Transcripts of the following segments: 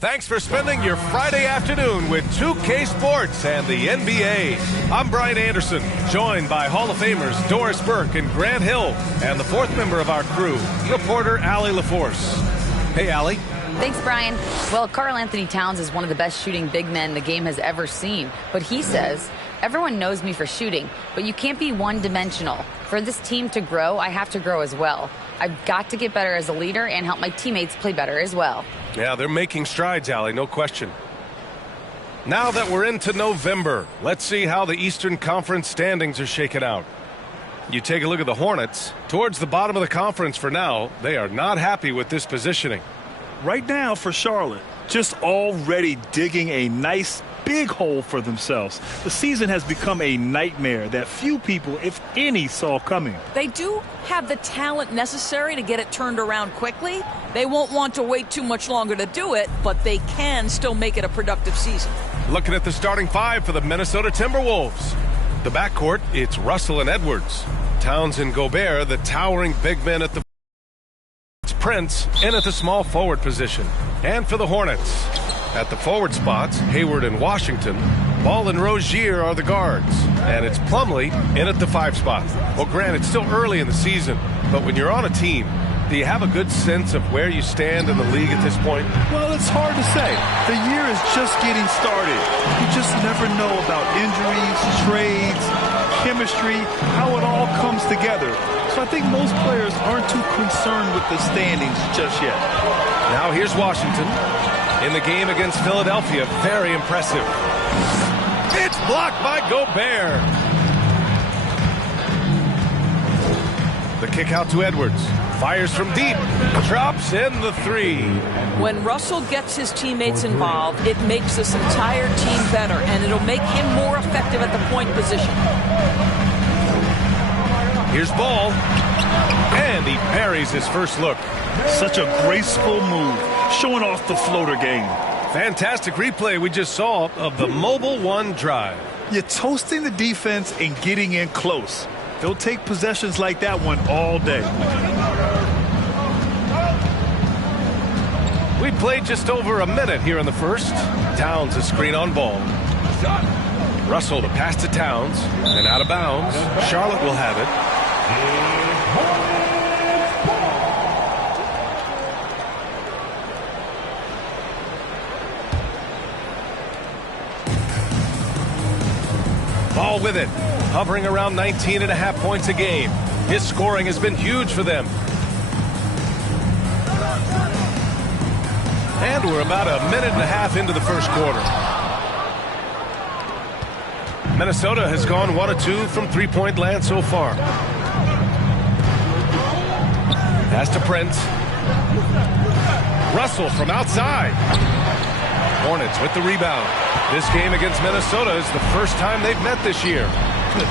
Thanks for spending your Friday afternoon with 2K Sports and the NBA. I'm Brian Anderson, joined by Hall of Famers Doris Burke and Grant Hill, and the fourth member of our crew, reporter Allie LaForce. Hey, Allie. Thanks, Brian. Well, Karl Anthony Towns is one of the best shooting big men the game has ever seen. But he says, everyone knows me for shooting, but you can't be one-dimensional. For this team to grow, I have to grow as well. I've got to get better as a leader and help my teammates play better as well. Yeah, they're making strides, Allie, no question. Now that we're into November, let's see how the Eastern Conference standings are shaken out. You take a look at the Hornets. Towards the bottom of the conference for now, they are not happy with this positioning. Right now for Charlotte, just already digging a nice big hole for themselves. The season has become a nightmare that few people, if any, saw coming. They do have the talent necessary to get it turned around quickly. They won't want to wait too much longer to do it, but they can still make it a productive season. Looking at the starting five for the Minnesota Timberwolves. The backcourt, it's Russell and Edwards. Towns and Gobert, the towering big men at the Prince in at the small forward position. And for the Hornets, at the forward spots, Hayward and Washington, Ball and Rozier are the guards. And it's Plumlee in at the 5 spot. Well, Grant, it's still early in the season, but when you're on a team, do you have a good sense of where you stand in the league at this point? Well, it's hard to say. The year is just getting started. You just never know about injuries, trades, chemistry, how it all comes together. So I think most players aren't too concerned with the standings just yet. Now here's Washington in the game against Philadelphia. Very impressive. It's blocked by Gobert. The kick out to Edwards. Fires from deep. Drops in the 3. When Russell gets his teammates involved, it makes this entire team better, and it'll make him more effective at the point position. Here's Ball. And he buries his first look. Such a graceful move, showing off the floater game. Fantastic replay we just saw of the Mobile One drive. You're toasting the defense and getting in close. They'll take possessions like that one all day. We played just over a minute here in the first. Towns a screen on Ball. Russell the pass to Towns and out of bounds. Charlotte will have it. Ball with it, hovering around 19.5 points a game. His scoring has been huge for them. And we're about a minute and a half into the first quarter. Minnesota has gone 1 of 2 from three-point land so far. Pass to Prince. Russell from outside. Hornets with the rebound. This game against Minnesota is the first time they've met this year.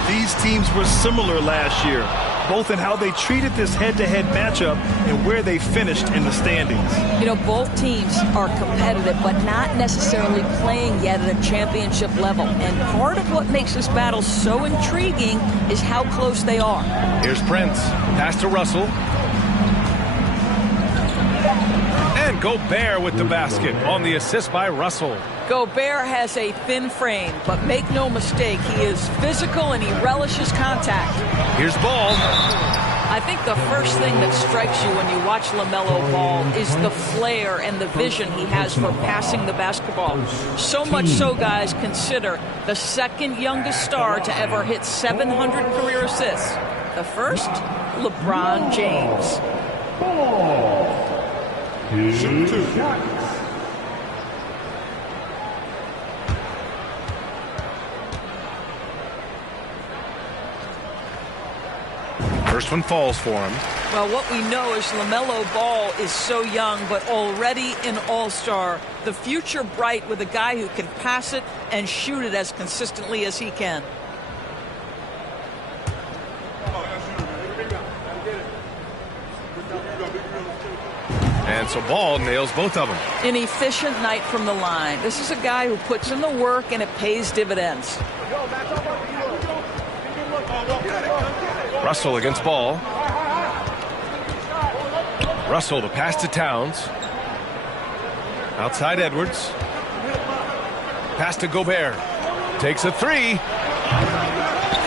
These teams were similar last year, both in how they treated this head-to-head matchup and where they finished in the standings. You know, both teams are competitive, but not necessarily playing yet at a championship level. And part of what makes this battle so intriguing is how close they are. Here's Prince. Pass to Russell. And Gobert with the basket on the assist by Russell. Gobert has a thin frame, but make no mistake, he is physical and he relishes contact. Here's Ball. I think the first thing that strikes you when you watch LaMelo Ball is the flair and the vision he has for passing the basketball. So much so, guys, consider the second youngest star to ever hit 700 career assists. The first, LeBron James. Shoot 2. First one falls for him. Well, what we know is LaMelo Ball is so young, but already an all-star. The future bright with a guy who can pass it and shoot it as consistently as he can. And so Ball nails both of them. An efficient night from the line. This is a guy who puts in the work and it pays dividends. Russell against Ball. Russell the pass to Towns. Outside Edwards. Pass to Gobert. Takes a three.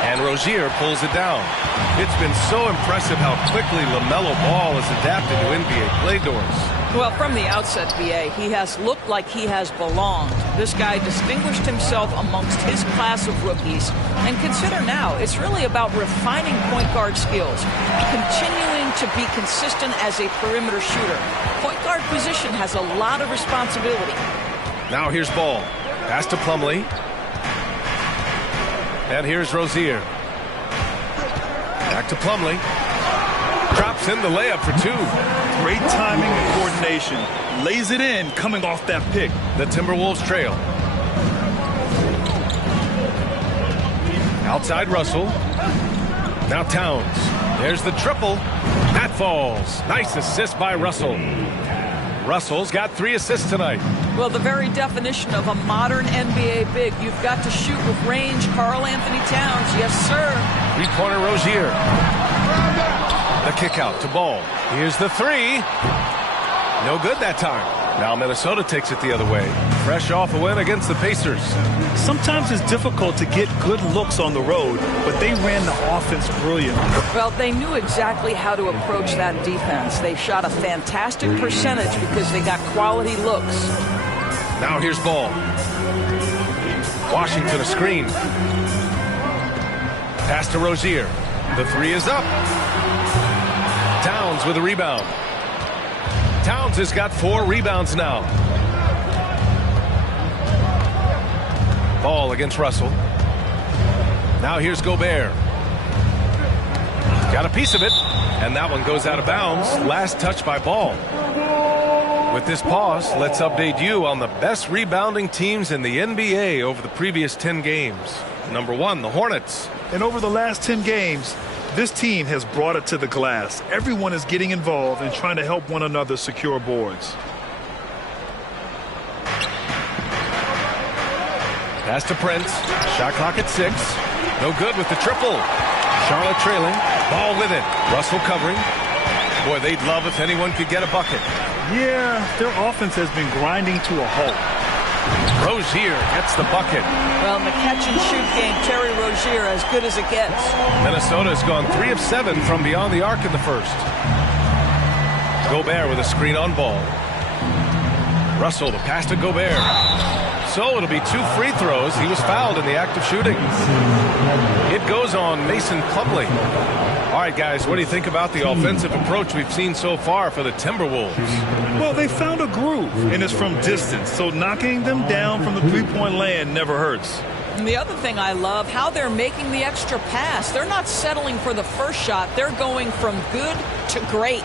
And Rozier pulls it down. It's been so impressive how quickly LaMelo Ball has adapted to NBA play doors. Well, from the outset, B.A., he has looked like he has belonged. This guy distinguished himself amongst his class of rookies. And consider now, it's really about refining point guard skills, continuing to be consistent as a perimeter shooter. Point guard position has a lot of responsibility. Now here's Ball. Pass to Plumlee. And here's Rozier. Back to Plumlee. Drops in the layup for two. Great timing and coordination. Lays it in coming off that pick. The Timberwolves trail. Outside Russell. Now Towns. There's the triple. That falls. Nice assist by Russell. Russell's got 3 assists tonight. Well, the very definition of a modern NBA big. You've got to shoot with range. Karl Anthony Towns. Yes, sir. Three-pointer Rozier. The kick out to Ball. Here's the three. No good that time. Now Minnesota takes it the other way. Fresh off a win against the Pacers. Sometimes it's difficult to get good looks on the road, but they ran the offense brilliantly. Well, they knew exactly how to approach that defense. They shot a fantastic percentage because they got quality looks. Now here's Ball. Washington a screen. Pass to Rozier. The three is up. Towns with a rebound. Towns has got 4 rebounds now. Ball against Russell. Now here's Gobert. Got a piece of it, and that one goes out of bounds. Last touch by Ball. With this pause, let's update you on the best rebounding teams in the NBA over the previous 10 games. Number 1, the Hornets. And over the last 10 games, this team has brought it to the glass. Everyone is getting involved and trying to help one another secure boards. Pass to Prince. Shot clock at 6. No good with the triple. Charlotte trailing. Ball with it. Russell covering. Boy, they'd love if anyone could get a bucket. Yeah, their offense has been grinding to a halt. Rozier gets the bucket. Well, in the catch-and-shoot game, Terry Rozier as good as it gets. Minnesota has gone 3 of 7 from beyond the arc in the first. Gobert with a screen on Ball. Russell, the pass to Gobert. So it'll be 2 free throws. He was fouled in the act of shooting. It goes on Mason Plumlee. All right, guys, what do you think about the offensive approach we've seen so far for the Timberwolves? Well, they found a groove, and it's from distance, so knocking them down from the three-point land never hurts. And the other thing I love, how they're making the extra pass. They're not settling for the first shot. They're going from good to great.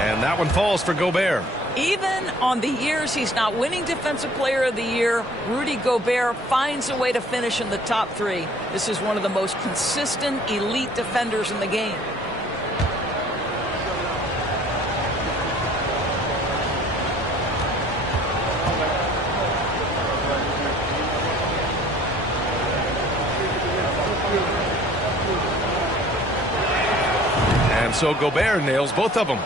And that one falls for Gobert. Even on the years he's not winning Defensive Player of the Year, Rudy Gobert finds a way to finish in the top 3. This is one of the most consistent, elite defenders in the game. And so Gobert nails both of them.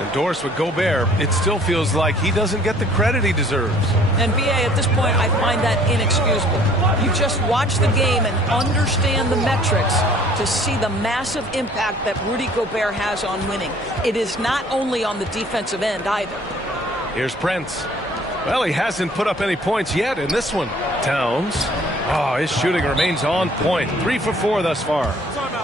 Endorsed with Gobert, it still feels like he doesn't get the credit he deserves. And BA, at this point, I find that inexcusable. You just watch the game and understand the metrics to see the massive impact that Rudy Gobert has on winning. It is not only on the defensive end either. Here's Prince. Well, he hasn't put up any points yet in this one. Towns. Oh, his shooting remains on point. 3 for 4 thus far.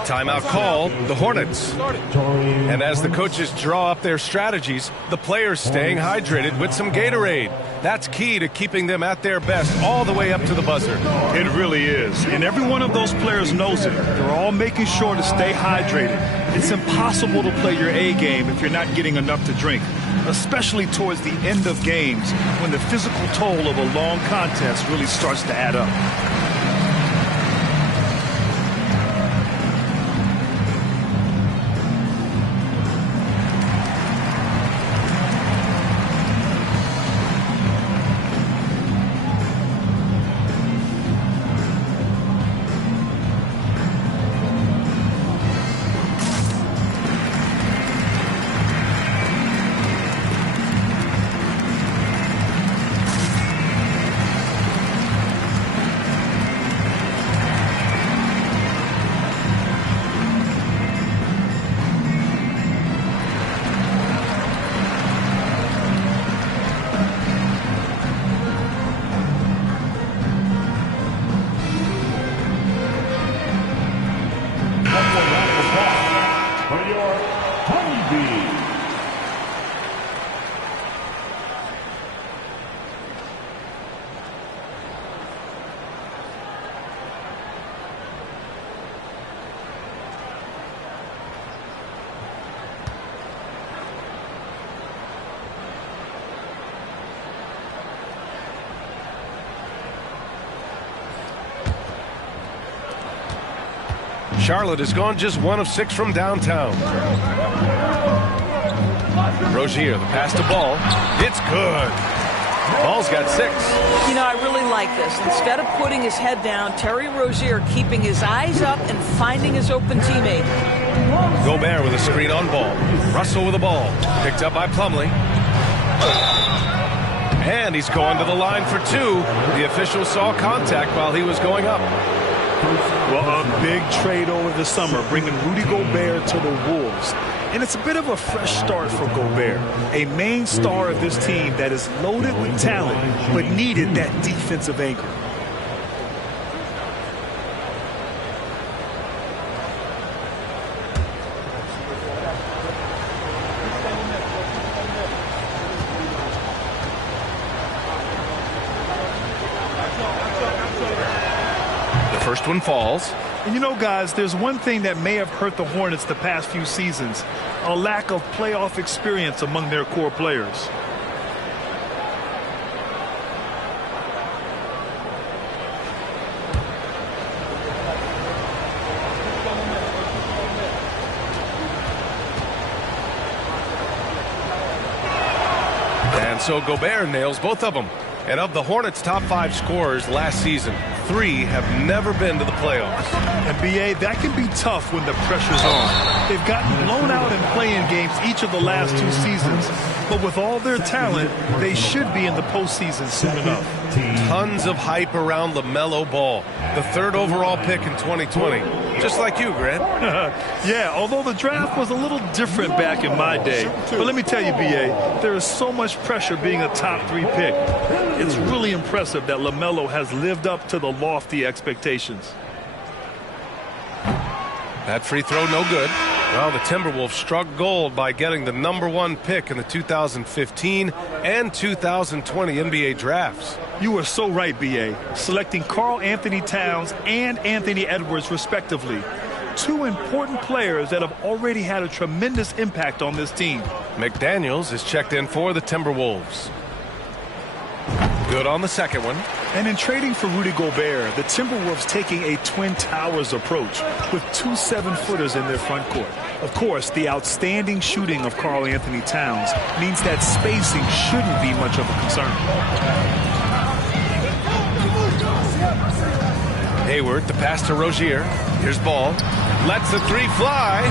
Timeout called, the Hornets. And as the coaches draw up their strategies, the players staying hydrated with some Gatorade. That's key to keeping them at their best all the way up to the buzzer. It really is. And every one of those players knows it. They're all making sure to stay hydrated. It's impossible to play your A game if you're not getting enough to drink, especially towards the end of games when the physical toll of a long contest really starts to add up. Charlotte has gone just 1 of 6 from downtown. Rozier, the pass to Ball. It's good. Ball's got 6. You know, I really like this. Instead of putting his head down, Terry Rozier keeping his eyes up and finding his open teammate. Gobert with a screen on Ball. Russell with the ball. Picked up by Plumlee. And he's going to the line for 2. The official saw contact while he was going up. Well, a big trade over the summer, bringing Rudy Gobert to the Wolves. And it's a bit of a fresh start for Gobert, a main star of this team that is loaded with talent, but needed that defensive anchor. The first one falls. And you know, guys, there's one thing that may have hurt the Hornets the past few seasons, a lack of playoff experience among their core players. And so Gobert nails both of them. And of the Hornets' top 5 scorers last season, 3 have never been to the playoffs. And, B.A., that can be tough when the pressure's on. They've gotten blown out in play-in games each of the last 2 seasons. But with all their talent, they should be in the postseason soon enough. Tons of hype around LaMelo Ball, the 3rd overall pick in 2020. Just like you, Grant. Yeah, although the draft was a little different back in my day. But let me tell you, B.A., there is so much pressure being a top 3 pick. It's really impressive that LaMelo has lived up to the lofty expectations. That free throw no good. Well, the Timberwolves struck gold by getting the #1 pick in the 2015 and 2020 NBA drafts. You are so right, B.A., selecting Karl Anthony Towns and Anthony Edwards, respectively. 2 important players that have already had a tremendous impact on this team. McDaniels is checked in for the Timberwolves. Good on the second one. And in trading for Rudy Gobert, the Timberwolves taking a Twin Towers approach with 2 7-footers in their front court. Of course, the outstanding shooting of Karl Anthony Towns means that spacing shouldn't be much of a concern. Hayward, the pass to Rozier. Here's Ball. Lets the 3 fly.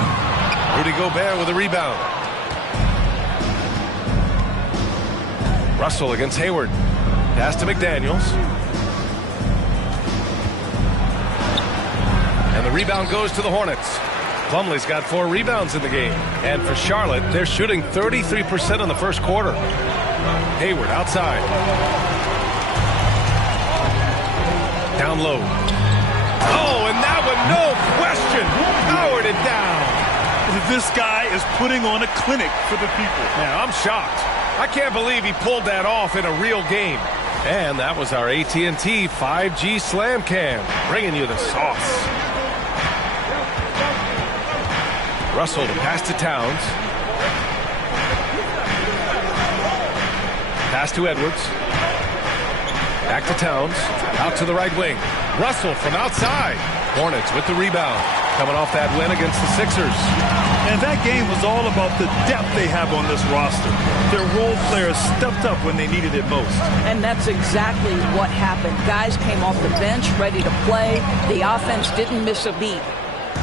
Rudy Gobert with a rebound. Russell against Hayward. Pass to McDaniels. And the rebound goes to the Hornets. Plumlee's got 4 rebounds in the game. And for Charlotte, they're shooting 33% in the first quarter. Hayward outside. Down low. Oh, and that one, no question, powered it down. This guy is putting on a clinic for the people. Yeah, I'm shocked. I can't believe he pulled that off in a real game. And that was our AT&T 5G Slam Cam, bringing you the sauce. Russell, the pass to Towns. Pass to Edwards. Back to Towns. Out to the right wing. Russell from outside. Hornets with the rebound. Coming off that win against the Sixers. And that game was all about the depth they have on this roster. Their role players stepped up when they needed it most. And that's exactly what happened. Guys came off the bench ready to play. The offense didn't miss a beat.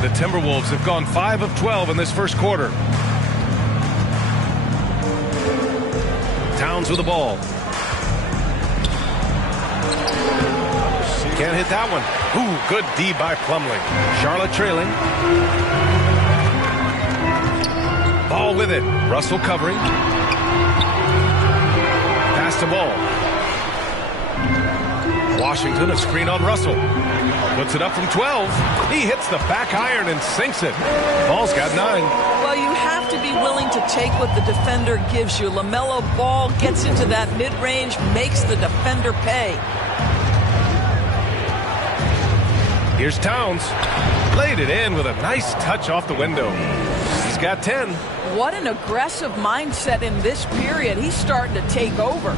The Timberwolves have gone 5 of 12 in this first quarter. Towns with the ball. Can't hit that one. Ooh, good D by Plumlee. Charlotte trailing. Ball with it. Russell covering. Pass to Ball. Washington, a screen on Russell. Puts it up from 12. He hits the back iron and sinks it. Ball's got 9. Well, you have to be willing to take what the defender gives you. LaMelo Ball gets into that mid-range, makes the defender pay. Here's Towns. Laid it in with a nice touch off the window. He's got 10. What an aggressive mindset in this period. He's starting to take over.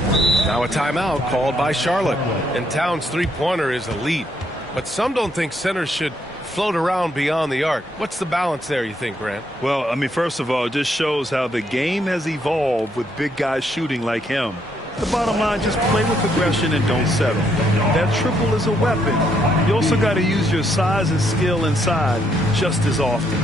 Now a timeout called by Charlotte. And Towns' three-pointer is elite. But some don't think centers should float around beyond the arc. What's the balance there, you think, Grant? Well, I mean, first of all, it just shows how the game has evolved with big guys shooting like him. The bottom line, just play with aggression and don't settle. That triple is a weapon. You also got to use your size and skill inside just as often.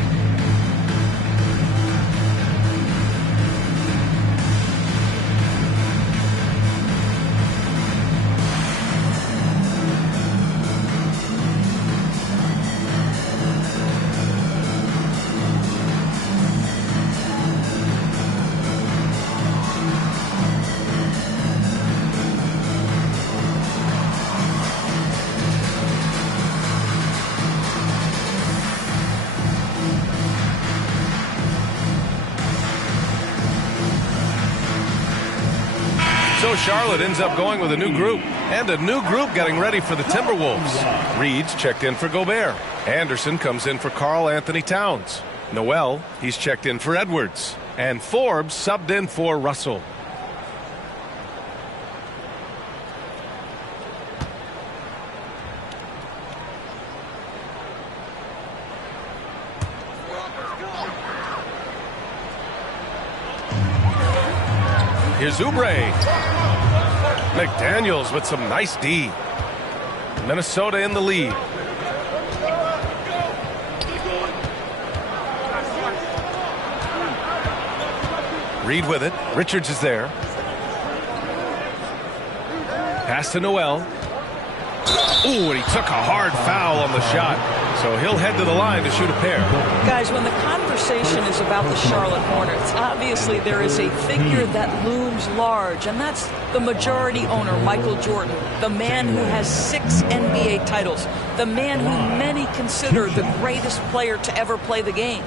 So Charlotte ends up going with a new group, and a new group getting ready for the Timberwolves. Reed's checked in for Gobert. Anderson comes in for Karl Anthony Towns. Noel, he's checked in for Edwards. And Forbes subbed in for Russell. Here's Oubre. McDaniels with some nice D. Minnesota in the lead. Reed with it. Richards is there. Pass to Noel. Ooh, and he took a hard foul on the shot. So he'll head to the line to shoot a pair. Guys, when the conversation is about the Charlotte Hornets, obviously there is a figure that looms large, and that's the majority owner, Michael Jordan, the man who has 6 NBA titles, the man who many consider the greatest player to ever play the game.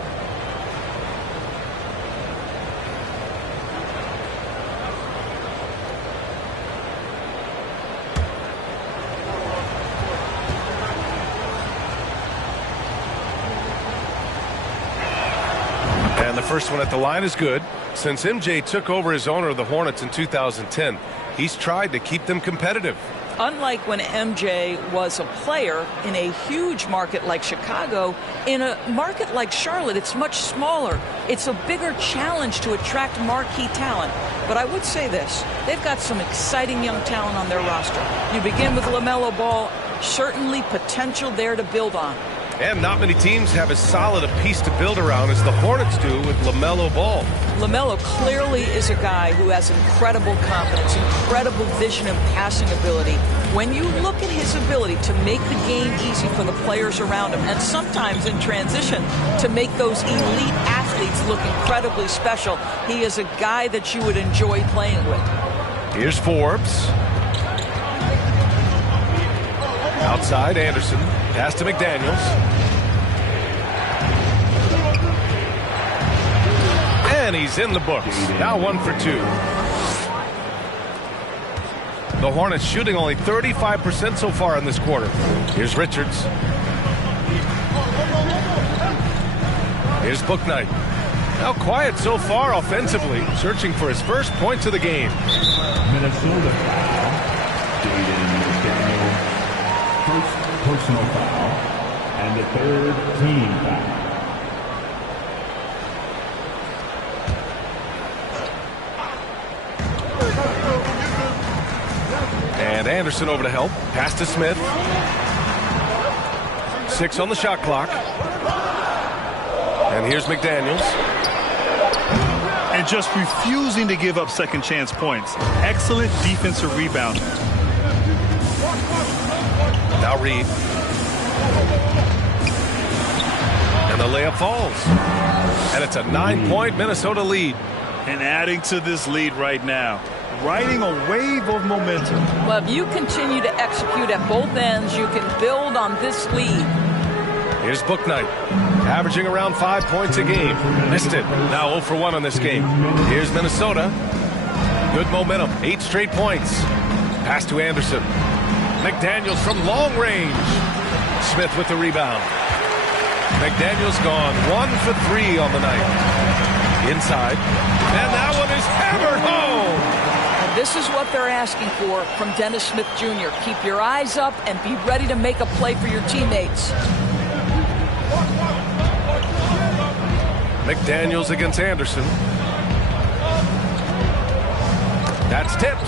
And the first one at the line is good. Since MJ took over as owner of the Hornets in 2010, he's tried to keep them competitive. Unlike when MJ was a player in a huge market like Chicago, in a market like Charlotte, it's much smaller. It's a bigger challenge to attract marquee talent. But I would say this, they've got some exciting young talent on their roster. You begin with LaMelo Ball, certainly potential there to build on. And not many teams have as solid a piece to build around as the Hornets do with LaMelo Ball. LaMelo clearly is a guy who has incredible confidence, incredible vision and passing ability. When you look at his ability to make the game easy for the players around him, and sometimes in transition to make those elite athletes look incredibly special, he is a guy that you would enjoy playing with. Here's Forbes. Outside, Anderson. Pass to McDaniels. And he's in the books. Now 1 for 2. The Hornets shooting only 35% so far in this quarter. Here's Richards. Here's Bouknight. Now quiet so far offensively, searching for his first points of the game. Minnesota first personal foul and the third team foul. And Anderson over to help. Pass to Smith. 6 on the shot clock. And here's McDaniels. And just refusing to give up second chance points. Excellent defensive rebound. Now Reed. And the layup falls. And it's a 9-point Minnesota lead. And adding to this lead right now. Riding a wave of momentum. Well, if you continue to execute at both ends, you can build on this lead. Here's Bouknight. Averaging around 5 points a game. Missed it. Now 0 for 1 on this game. Here's Minnesota. Good momentum. 8 straight points. Pass to Anderson. McDaniels from long range. Smith with the rebound. McDaniels gone 1 for 3 on the night. Inside. And that one is hammered home. And this is what they're asking for from Dennis Smith Jr. Keep your eyes up and be ready to make a play for your teammates. McDaniels against Anderson. That's tipped.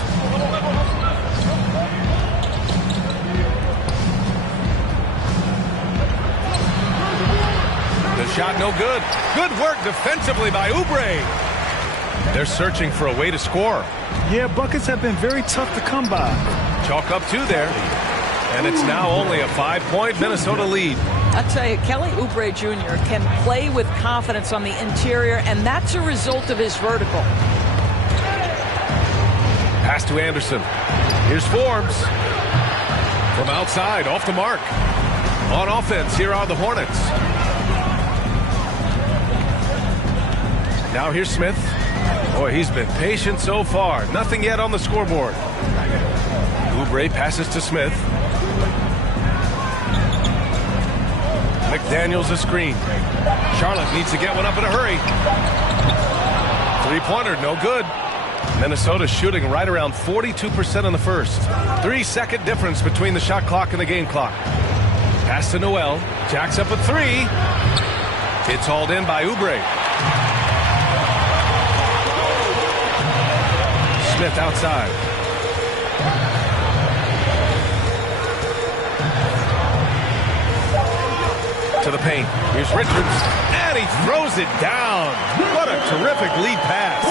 The shot no good. Good work defensively by Oubre. They're searching for a way to score. Yeah, buckets have been very tough to come by. Chalk up 2 there. And it's now only a 5-point Minnesota lead. I tell you, Kelly Oubre Jr. can play with confidence on the interior, and that's a result of his vertical. Pass to Anderson. Here's Forbes. From outside, off the mark. On offense, here are the Hornets. Now here's Smith. Boy, he's been patient so far. Nothing yet on the scoreboard. Oubre passes to Smith. McDaniels a screen. Charlotte needs to get one up in a hurry. Three-pointer, no good. Minnesota shooting right around 42% in the first. 3-second difference between the shot clock and the game clock. Pass to Noel. Jacks up a 3. It's hauled in by Oubre. Smith outside. To the paint. Here's Richards. And he throws it down. What a terrific lead pass.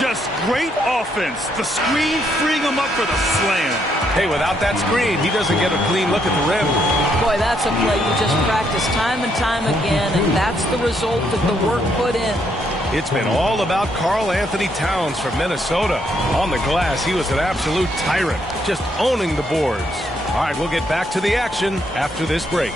Just great offense. The screen freeing him up for the slam. Hey, without that screen, he doesn't get a clean look at the rim. Boy, that's a play you just practice time and time again, and that's the result of the work put in. It's been all about Karl Anthony Towns from Minnesota. On the glass, he was an absolute tyrant, just owning the boards. All right, we'll get back to the action after this break.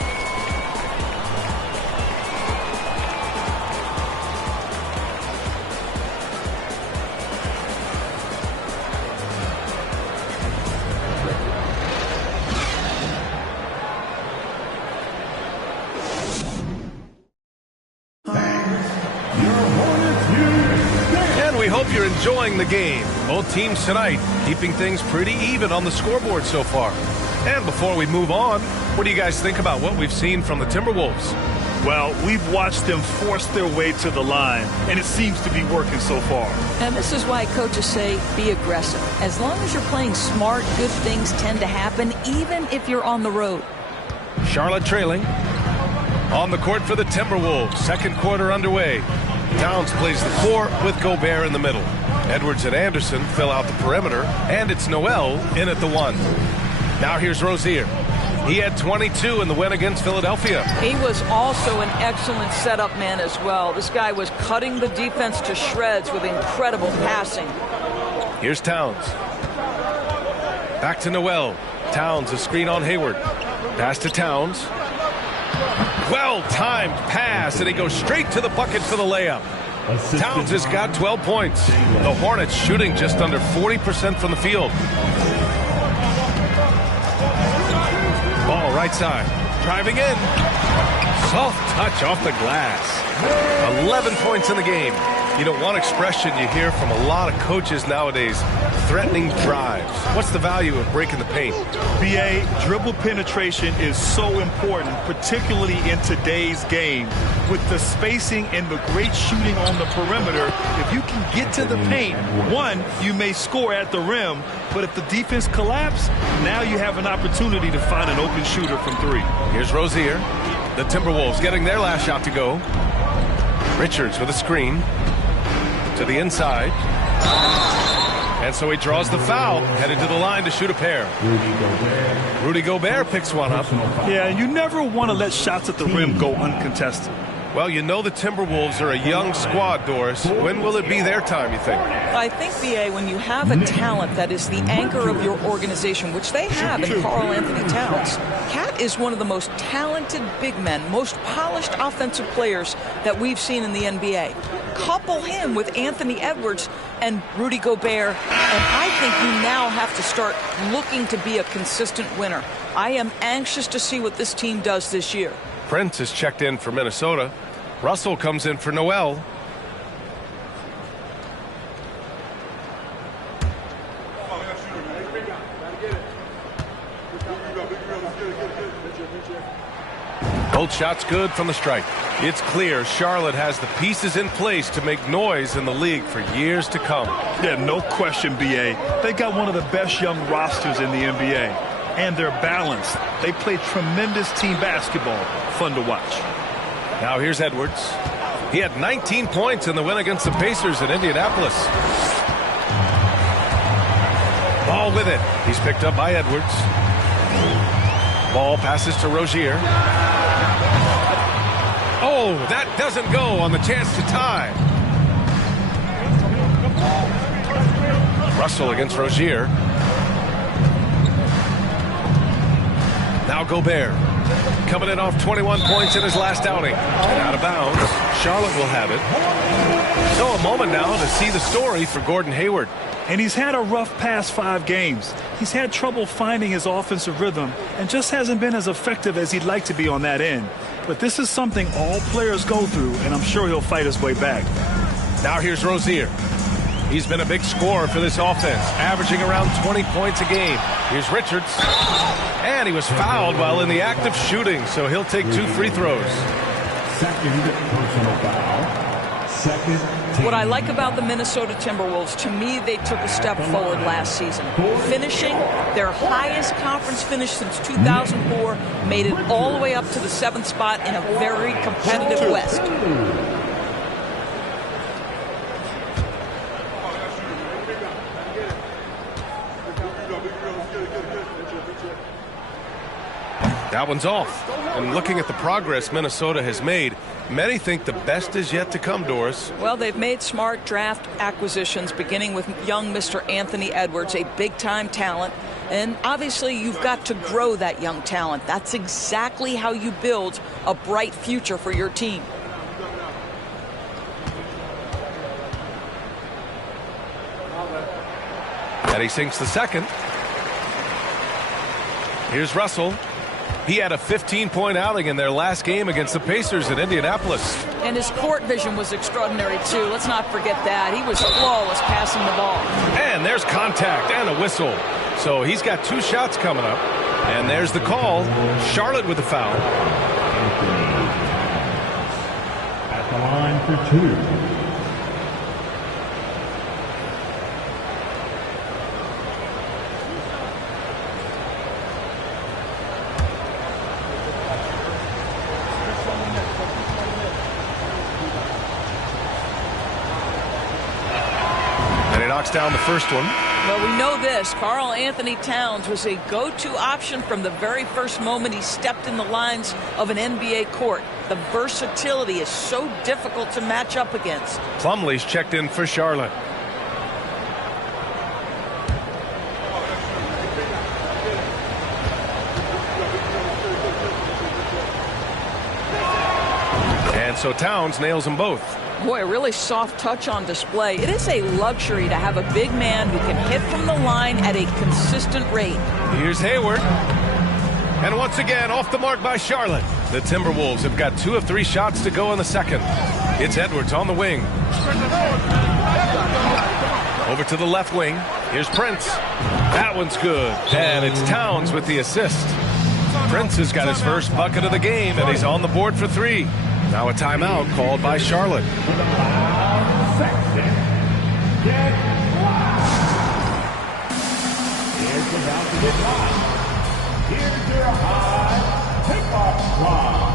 You're enjoying the game. Both teams tonight keeping things pretty even on the scoreboard so far. And before we move on, what do you guys think about what we've seen from the Timberwolves? Well, we've watched them force their way to the line, and it seems to be working so far. And this is why coaches say be aggressive. As long as you're playing smart, good things tend to happen, even if you're on the road. Charlotte trailing. On the court for the Timberwolves. Second quarter underway. Towns plays the 4 with Gobert in the middle. Edwards and Anderson fill out the perimeter, and it's Noel in at the 1. Now here's Rozier. He had 22 in the win against Philadelphia. He was also an excellent setup man as well. This guy was cutting the defense to shreds with incredible passing. Here's Towns. Back to Noel. Towns, a screen on Hayward. Pass to Towns. Well-timed pass, and he goes straight to the bucket for the layup. Towns has got 12 points. The Hornets shooting just under 40% from the field. Ball right side. Driving in. Soft touch off the glass. 11 points in the game. You know, one expression you hear from a lot of coaches nowadays, threatening drives. What's the value of breaking the paint? BA, dribble penetration is so important, particularly in today's game. With the spacing and the great shooting on the perimeter, if you can get to the paint, one, you may score at the rim, but if the defense collapses, now you have an opportunity to find an open shooter from 3. Here's Rozier. The Timberwolves getting their last shot to go. Richards with a screen. To the inside. And so he draws the foul, headed to the line to shoot a pair. Rudy Gobert picks one up. Yeah, you never want to let shots at the rim go uncontested. Well, you know the Timberwolves are a young squad, Doris. When will it be their time, you think? I think, B.A., when you have a talent that is the anchor of your organization, which they have in Karl Anthony Towns, Cat is one of the most talented big men, most polished offensive players that we've seen in the NBA. Couple him with Anthony Edwards and Rudy Gobert, and I think you now have to start looking to be a consistent winner. I am anxious to see what this team does this year. Prince is checked in for Minnesota. Russell comes in for Noel. Both shots good from the stripe. It's clear Charlotte has the pieces in place to make noise in the league for years to come. Yeah, no question, B.A. They got one of the best young rosters in the NBA. And they're balanced. They play tremendous team basketball. Fun to watch. Now here's Edwards. He had 19 points in the win against the Pacers in Indianapolis. Ball with it. He's picked up by Edwards. Ball passes to Rozier. Oh, that doesn't go on the chance to tie. Russell against Rozier. Now Gobert. Coming in off 21 points in his last outing. And out of bounds. Charlotte will have it. So a moment now to see the story for Gordon Hayward. And he's had a rough past 5 games. He's had trouble finding his offensive rhythm and just hasn't been as effective as he'd like to be on that end. But this is something all players go through, and I'm sure he'll fight his way back. Now here's Rozier. He's been a big scorer for this offense, averaging around 20 points a game. Here's Richards. And he was fouled while in the act of shooting, so he'll take 2 free throws. Second personal foul. Second team. What I like about the Minnesota Timberwolves, to me, they took a step forward last season. Finishing their highest conference finish since 2004, made it all the way up to the 7th spot in a very competitive West. That one's off. And looking at the progress Minnesota has made, many think the best is yet to come, Doris. Well, they've made smart draft acquisitions, beginning with young Mr. Anthony Edwards, a big-time talent. And obviously, you've got to grow that young talent. That's exactly how you build a bright future for your team. And he sinks the second. Here's Russell. He had a 15-point outing in their last game against the Pacers in Indianapolis. And his court vision was extraordinary, too. Let's not forget that. He was flawless passing the ball. And there's contact and a whistle. So he's got 2 shots coming up. And there's the call. Charlotte with the foul. At the line for 2. Down the first one. Well, we know this. Karl Anthony Towns was a go-to option from the very first moment he stepped in the lines of an NBA court. The versatility is so difficult to match up against. Plumlee's checked in for Charlotte. And so Towns nails them both. Boy, a really soft touch on display. It is a luxury to have a big man who can hit from the line at a consistent rate. Here's Hayward. And once again, off the mark by Charlotte. The Timberwolves have got 2 of 3 shots to go in the second. It's Edwards on the wing. Over to the left wing. Here's Prince. That one's good. And it's Towns with the assist. Prince has got his first bucket of the game, and he's on the board for 3. Now a timeout called by Charlotte. Here's your high tip-off clock.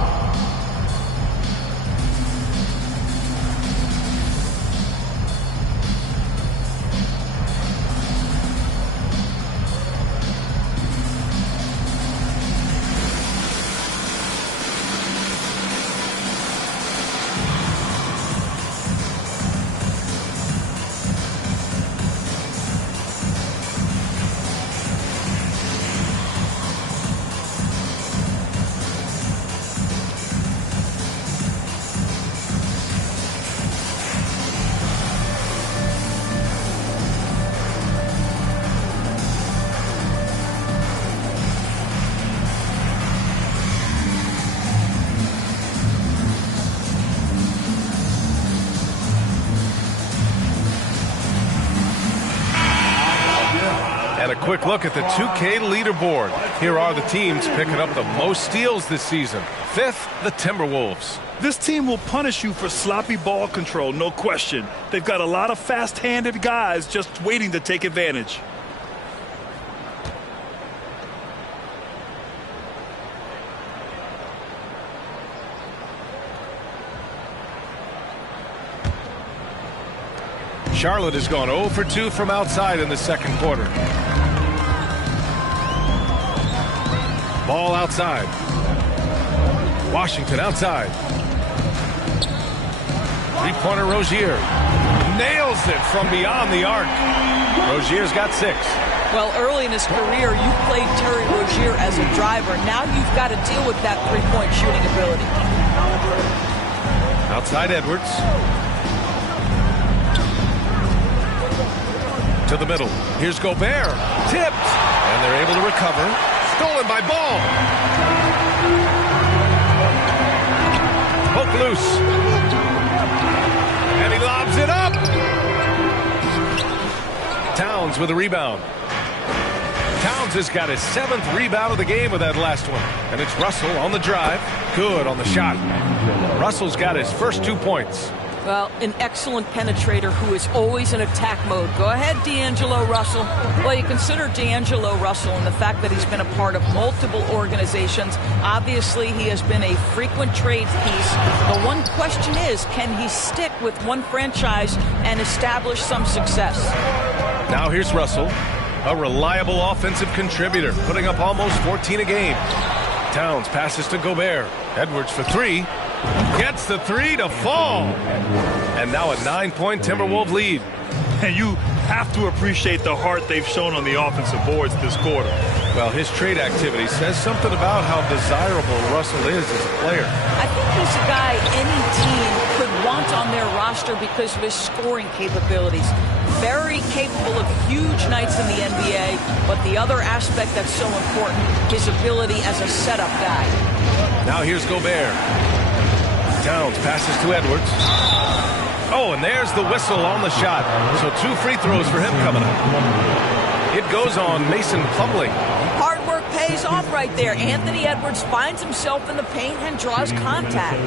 quick look at the 2K leaderboard. Here are the teams picking up the most steals this season. 5th, the Timberwolves. This team will punish you for sloppy ball control, no question. They've got a lot of fast-handed guys just waiting to take advantage. Charlotte has gone 0 for 2 from outside in the second quarter. Ball outside. Washington outside. Three-pointer Rozier. Nails it from beyond the arc. Rozier's got 6. Well, early in his career, you played Terry Rozier as a driver. Now you've got to deal with that three-point shooting ability. Outside Edwards. To the middle. Here's Gobert. Tipped. And they're able to recover. Stolen by Ball. Poke loose. And he lobs it up. Towns with a rebound. Towns has got his 7th rebound of the game with that last one. And it's Russell on the drive. Good on the shot. Russell's got his first 2 points. Well, an excellent penetrator who is always in attack mode. Go ahead, D'Angelo Russell. Well, you consider D'Angelo Russell and the fact that he's been a part of multiple organizations. Obviously, he has been a frequent trade piece. The one question is, can he stick with one franchise and establish some success? Now here's Russell, a reliable offensive contributor, putting up almost 14 a game. Towns passes to Gobert. Edwards for 3. Gets the 3 to fall. And now a 9-point Timberwolves lead. And you have to appreciate the heart they've shown on the offensive boards this quarter. Well, his trade activity says something about how desirable Russell is as a player. I think he's a guy any team could want on their roster because of his scoring capabilities. Very capable of huge nights in the NBA, but the other aspect that's so important, his ability as a setup guy. Now here's Gobert. Towns passes to Edwards. Oh, and there's the whistle on the shot. So 2 free throws for him coming up. It goes on Mason Plumlee. Hard work pays off right there. Anthony Edwards finds himself in the paint and draws contact.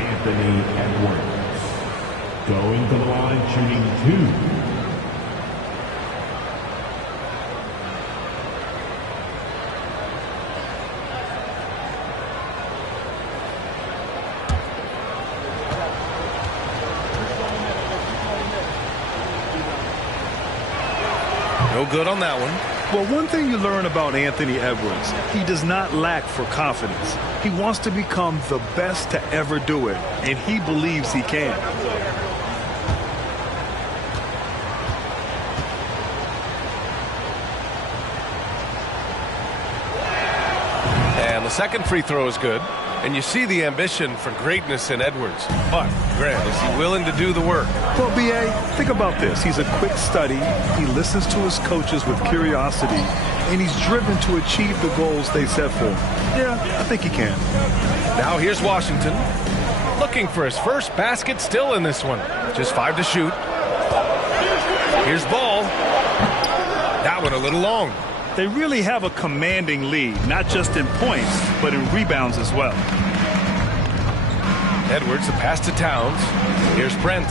Anthony Edwards going to the line, shooting 2. No good on that one. Well, one thing you learn about Anthony Edwards, he does not lack for confidence. He wants to become the best to ever do it, and he believes he can. And the second free throw is good. And you see the ambition for greatness in Edwards. But, Grant, is he willing to do the work? Well, B.A., think about this. He's a quick study. He listens to his coaches with curiosity. And he's driven to achieve the goals they set for him. Yeah, I think he can. Now here's Washington. Looking for his first basket still in this one. Just 5 to shoot. Here's Ball. That one a little long. They really have a commanding lead, not just in points, but in rebounds as well. Edwards, the pass to Towns. Here's Brent.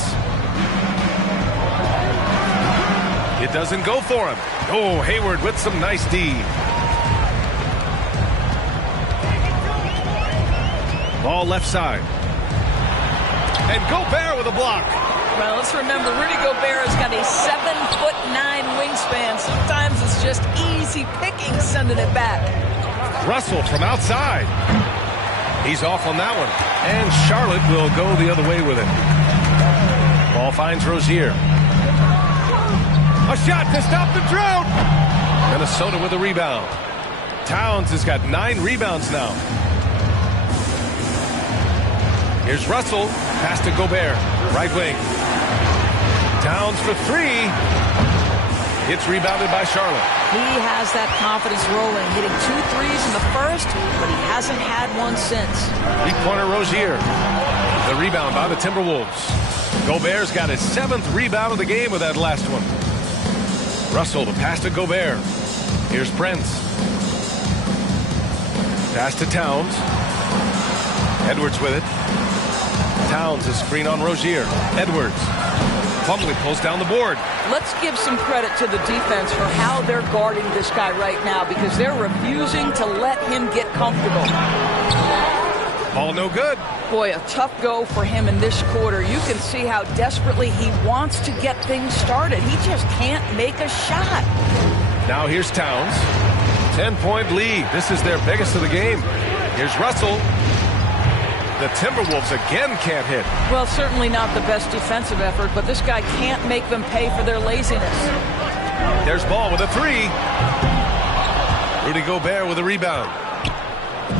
It doesn't go for him. Oh, Hayward with some nice D. Ball left side. And Gobert with a block. Well, let's remember, Rudy Gobert has got a 7'9" wingspan. Sometimes it's just easy picking sending it back. Russell from outside. He's off on that one. And Charlotte will go the other way with it. Ball finds Rozier. A shot to stop the drought. Minnesota with a rebound. Towns has got 9 rebounds now. Here's Russell. Pass to Gobert. Right wing. Towns for 3. It's rebounded by Charlotte. He has that confidence rolling, hitting 2 threes in the first, but he hasn't had one since. Three-pointer Rozier. The rebound by the Timberwolves. Gobert's got his 7th rebound of the game with that last one. Russell to pass to Gobert. Here's Prince. Pass to Towns. Edwards with it. Towns, a screen on Rozier. Edwards. Plumlee pulls down the board. Let's give some credit to the defense for how they're guarding this guy right now, because they're refusing to let him get comfortable. Ball no good. Boy, a tough go for him in this quarter. You can see how desperately he wants to get things started. He just can't make a shot. Now here's Towns. 10-point lead. This is their biggest of the game. Here's Russell. The Timberwolves again can't hit. Well, certainly not the best defensive effort, but this guy can't make them pay for their laziness. There's Ball with a three. Rudy Gobert with a rebound.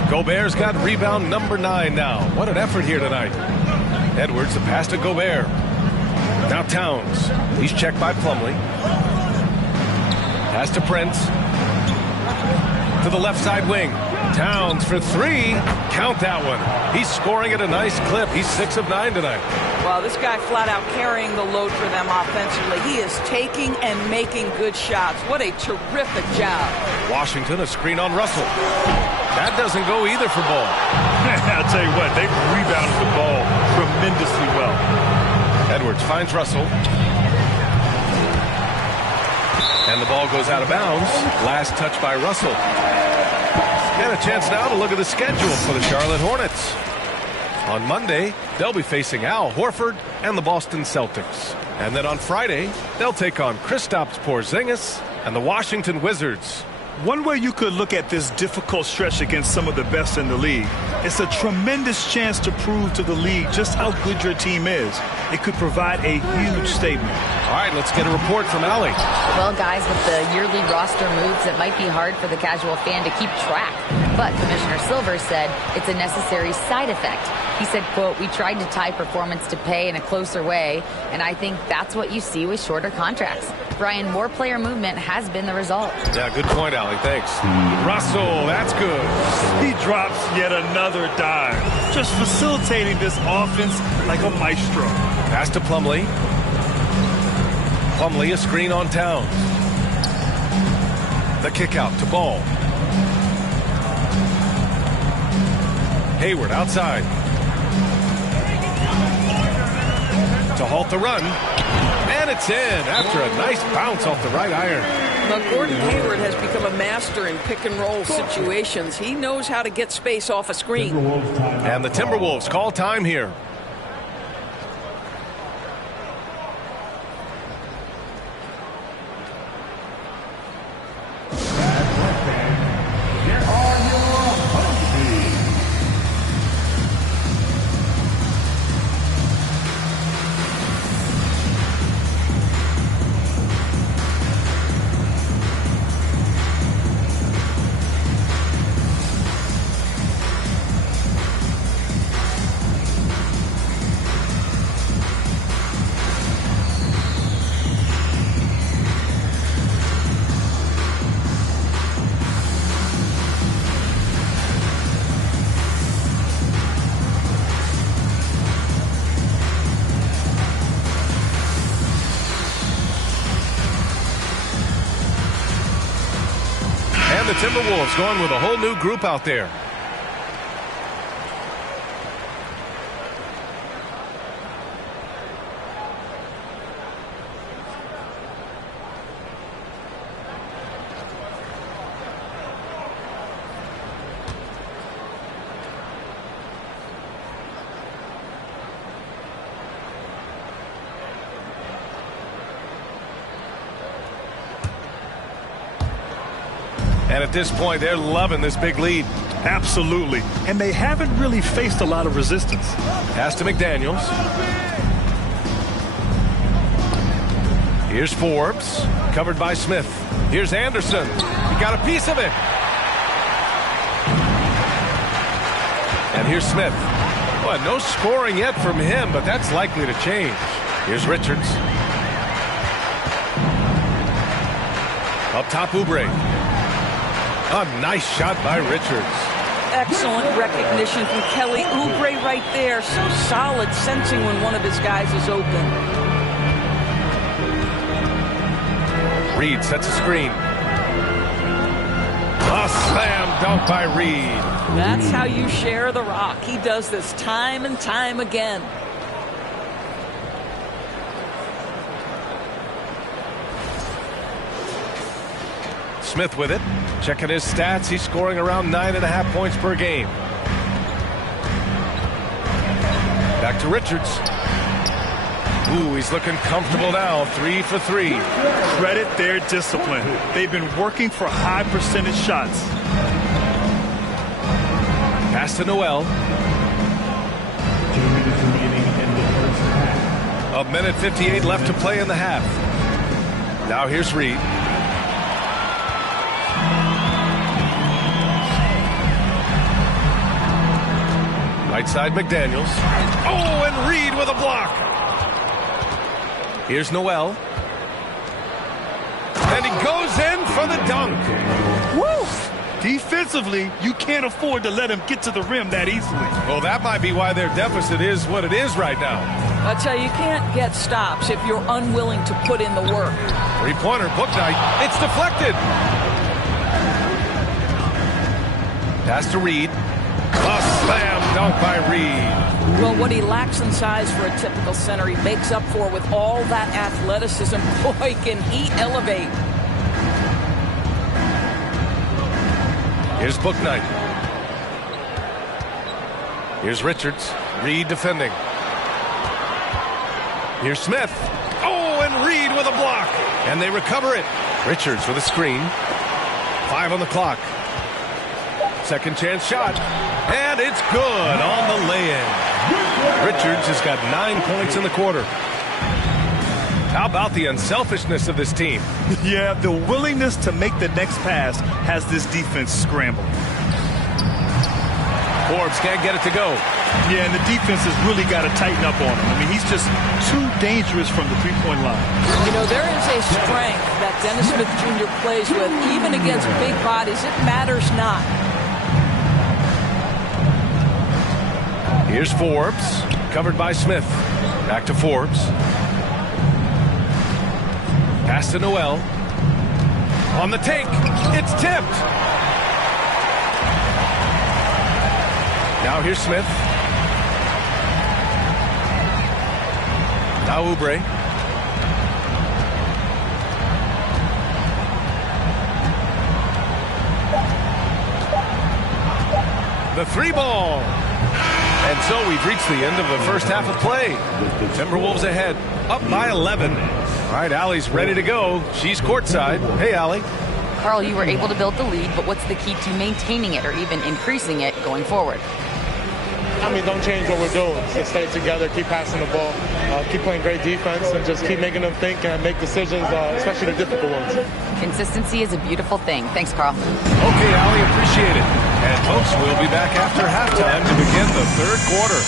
Gobert's got rebound number 9 now. What an effort here tonight. Edwards, the pass to Gobert. Now Towns. He's checked by Plumlee. Pass to Prince. To the left side wing. Towns for 3. Count that one. He's scoring at a nice clip. He's 6 of 9 tonight. Wow, this guy flat out carrying the load for them offensively. He is taking and making good shots. What a terrific job. Washington, a screen on Russell. That doesn't go either for Ball. I'll tell you what, they've rebounded the ball tremendously well. Edwards finds Russell. And the ball goes out of bounds. Last touch by Russell. And a chance now to look at the schedule for the Charlotte Hornets. On Monday, they'll be facing Al Horford and the Boston Celtics. And then on Friday, they'll take on Kristaps Porzingis and the Washington Wizards. One way you could look at this difficult stretch against some of the best in the league, it's a tremendous chance to prove to the league just how good your team is. It could provide a huge statement. All right, let's get a report from Allie. Well, guys, with the yearly roster moves, it might be hard for the casual fan to keep track. But Commissioner Silver said it's a necessary side effect. He said, quote, "We tried to tie performance to pay in a closer way, and I think that's what you see with shorter contracts." Brian, more player movement has been the result. Yeah, good point, Allie. Thanks. Russell, that's good. He drops yet another dime, just facilitating this offense like a maestro. Pass to Plumlee. Plumlee, a screen on Towns. The kick out to Ball. Hayward outside. To halt the run. And it's in after a nice bounce off the right iron. Well, Gordon Hayward has become a master in pick-and-roll situations. He knows how to get space off a screen. And the Timberwolves call time here. And the Timberwolves going with a whole new group out there. And at this point, they're loving this big lead. Absolutely. And they haven't really faced a lot of resistance. Pass to McDaniels. Here's Forbes, covered by Smith. Here's Anderson. He got a piece of it. And here's Smith. Well, no scoring yet from him, but that's likely to change. Here's Richards. Up top, Oubre. A nice shot by Richards. Excellent recognition from Kelly Oubre right there. So solid, sensing when one of his guys is open. Reed sets a screen. A slam dunk by Reed. That's how you share the rock. He does this time and time again. Smith with it. Checking his stats. He's scoring around 9.5 points per game. Back to Richards. Ooh, he's looking comfortable now. 3 for 3. Credit their discipline. They've been working for high percentage shots. Pass to Noel. 2 minutes remaining in the first half. 1:58 left to play in the half. Now here's Reed. Right side McDaniels. Oh, and Reed with a block. Here's Noel. And he goes in for the dunk. Woo! Defensively, you can't afford to let him get to the rim that easily. Well, that might be why their deficit is what it is right now. I tell you, you can't get stops if you're unwilling to put in the work. Three-pointer, book night. It's deflected. Pass to Reed. A slam dunk by Reed. Well, what he lacks in size for a typical center, he makes up for with all that athleticism. Boy, can he elevate. Here's Bouknight. Here's Richards. Reed defending. Here's Smith. Oh, and Reed with a block. And they recover it. Richards with a screen. 5 on the clock. Second chance shot. And it's good on the lay-in. Richards has got 9 points in the quarter. How about the unselfishness of this team? Yeah, the willingness to make the next pass has this defense scrambling. Forbes can't get it to go. Yeah, and the defense has really got to tighten up on him. I mean, he's just too dangerous from the three-point line. You know, there is a strength that Dennis Smith Jr. plays with, even against big bodies. It matters not. Here's Forbes, covered by Smith. Back to Forbes. Pass to Noel. On the take. It's tipped. Now here's Smith. Now Oubre. The three ball. And so we've reached the end of the first half of play. Timberwolves ahead, up by 11. All right, Allie's ready to go. She's courtside. Hey, Allie. Carl, you were able to build the lead, but what's the key to maintaining it or even increasing it going forward? I mean, don't change what we're doing. Just stay together, keep passing the ball, keep playing great defense, and just keep making them think and make decisions, especially the difficult ones. Consistency is a beautiful thing. Thanks, Carl. Okay, Allie, appreciate it. And folks, we'll be back after halftime to begin the third quarter.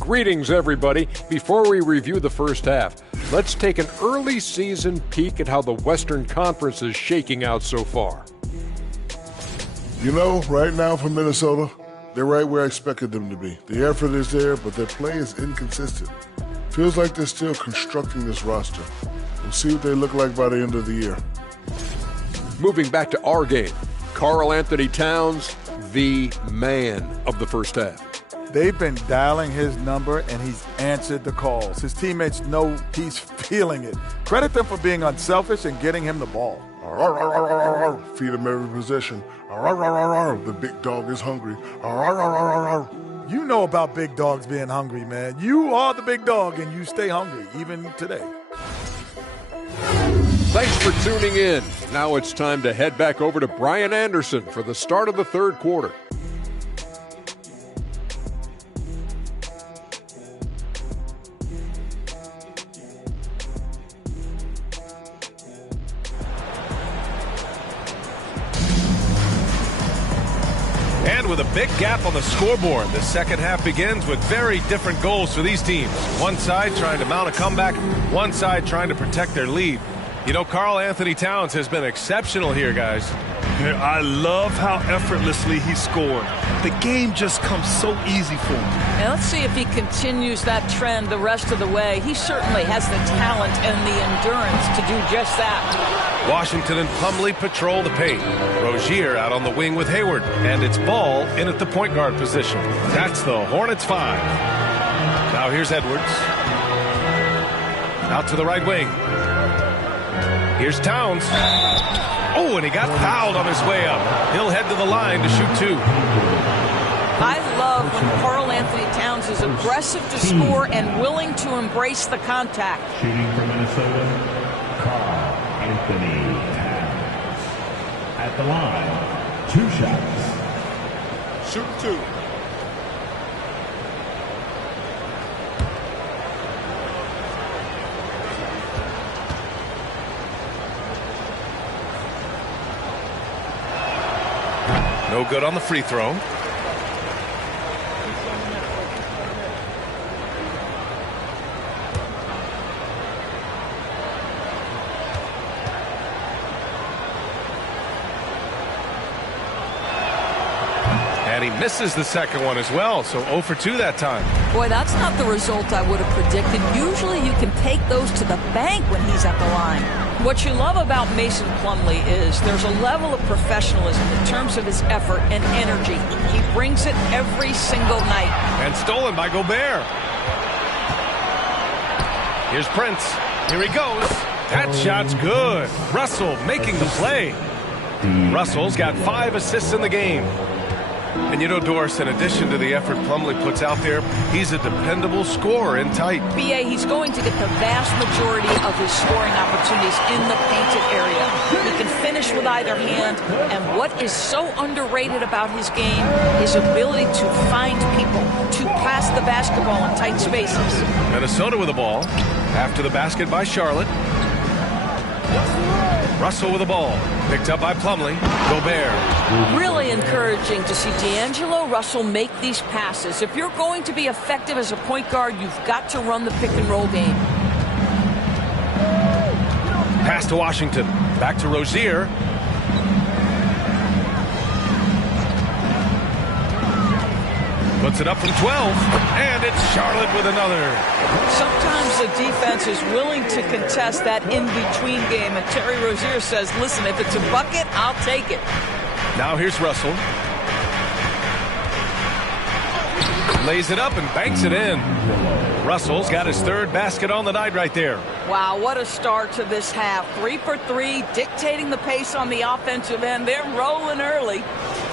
Greetings, everybody. Before we review the first half, let's take an early season peek at how the Western Conference is shaking out so far. You know, right now for Minnesota, they're right where I expected them to be. The effort is there, but their play is inconsistent. Feels like they're still constructing this roster. We'll see what they look like by the end of the year. Moving back to our game, Karl Anthony Towns, the man of the first half. They've been dialing his number, and he's answered the calls. His teammates know he's feeling it. Credit them for being unselfish and getting him the ball. Feed him every possession. The big dog is hungry. You know about big dogs being hungry, man. You are the big dog, and you stay hungry, even today. Thanks for tuning in. Now it's time to head back over to Brian Anderson for the start of the third quarter. And with a big gap on the scoreboard, the second half begins with very different goals for these teams. One side trying to mount a comeback, one side trying to protect their lead. You know, Karl Anthony Towns has been exceptional here, guys. I love how effortlessly he scored. The game just comes so easy for him. And let's see if he continues that trend the rest of the way. He certainly has the talent and the endurance to do just that. Washington and Plumlee patrol the paint. Rozier out on the wing with Hayward. And it's Ball in at the point guard position. That's the Hornets 5. Now here's Edwards. Out to the right wing. Here's Towns. Oh, and he got fouled on his way up. He'll head to the line to shoot 2. I love when Karl Anthony Towns is aggressive to score and willing to embrace the contact. Shooting for Minnesota, Karl Anthony Towns. At the line, 2 shots. Shoot 2. No good on the free throw. And he misses the second one as well, so 0 for 2 that time. Boy, that's not the result I would have predicted. Usually you can take those to the bank when he's at the line. What you love about Mason Plumlee is there's a level of professionalism in terms of his effort and energy. He brings it every single night. And stolen by Gobert. Here's Prince. Here he goes. That shot's good. Russell making the play. Russell's got 5 assists in the game. And you know, Doris, in addition to the effort Plumlee puts out there, he's a dependable scorer in tight. B.A., he's going to get the vast majority of his scoring opportunities in the painted area. He can finish with either hand, and what is so underrated about his game, his ability to find people, to pass the basketball in tight spaces. Minnesota with the ball. After the basket by Charlotte. Russell with the ball. Picked up by Plumlee. Gobert. Really encouraging to see D'Angelo Russell make these passes. If you're going to be effective as a point guard, you've got to run the pick-and-roll game. Pass to Washington. Back to Rozier. Puts it up from 12. And it's Charlotte with another. Sometimes the defense is willing to contest that in-between game, and Terry Rozier says, listen, if it's a bucket, I'll take it. Now here's Russell. Lays it up and banks it in. Russell's got his 3rd basket on the night right there. Wow, what a start to this half. 3 for 3, dictating the pace on the offensive end. They're rolling early.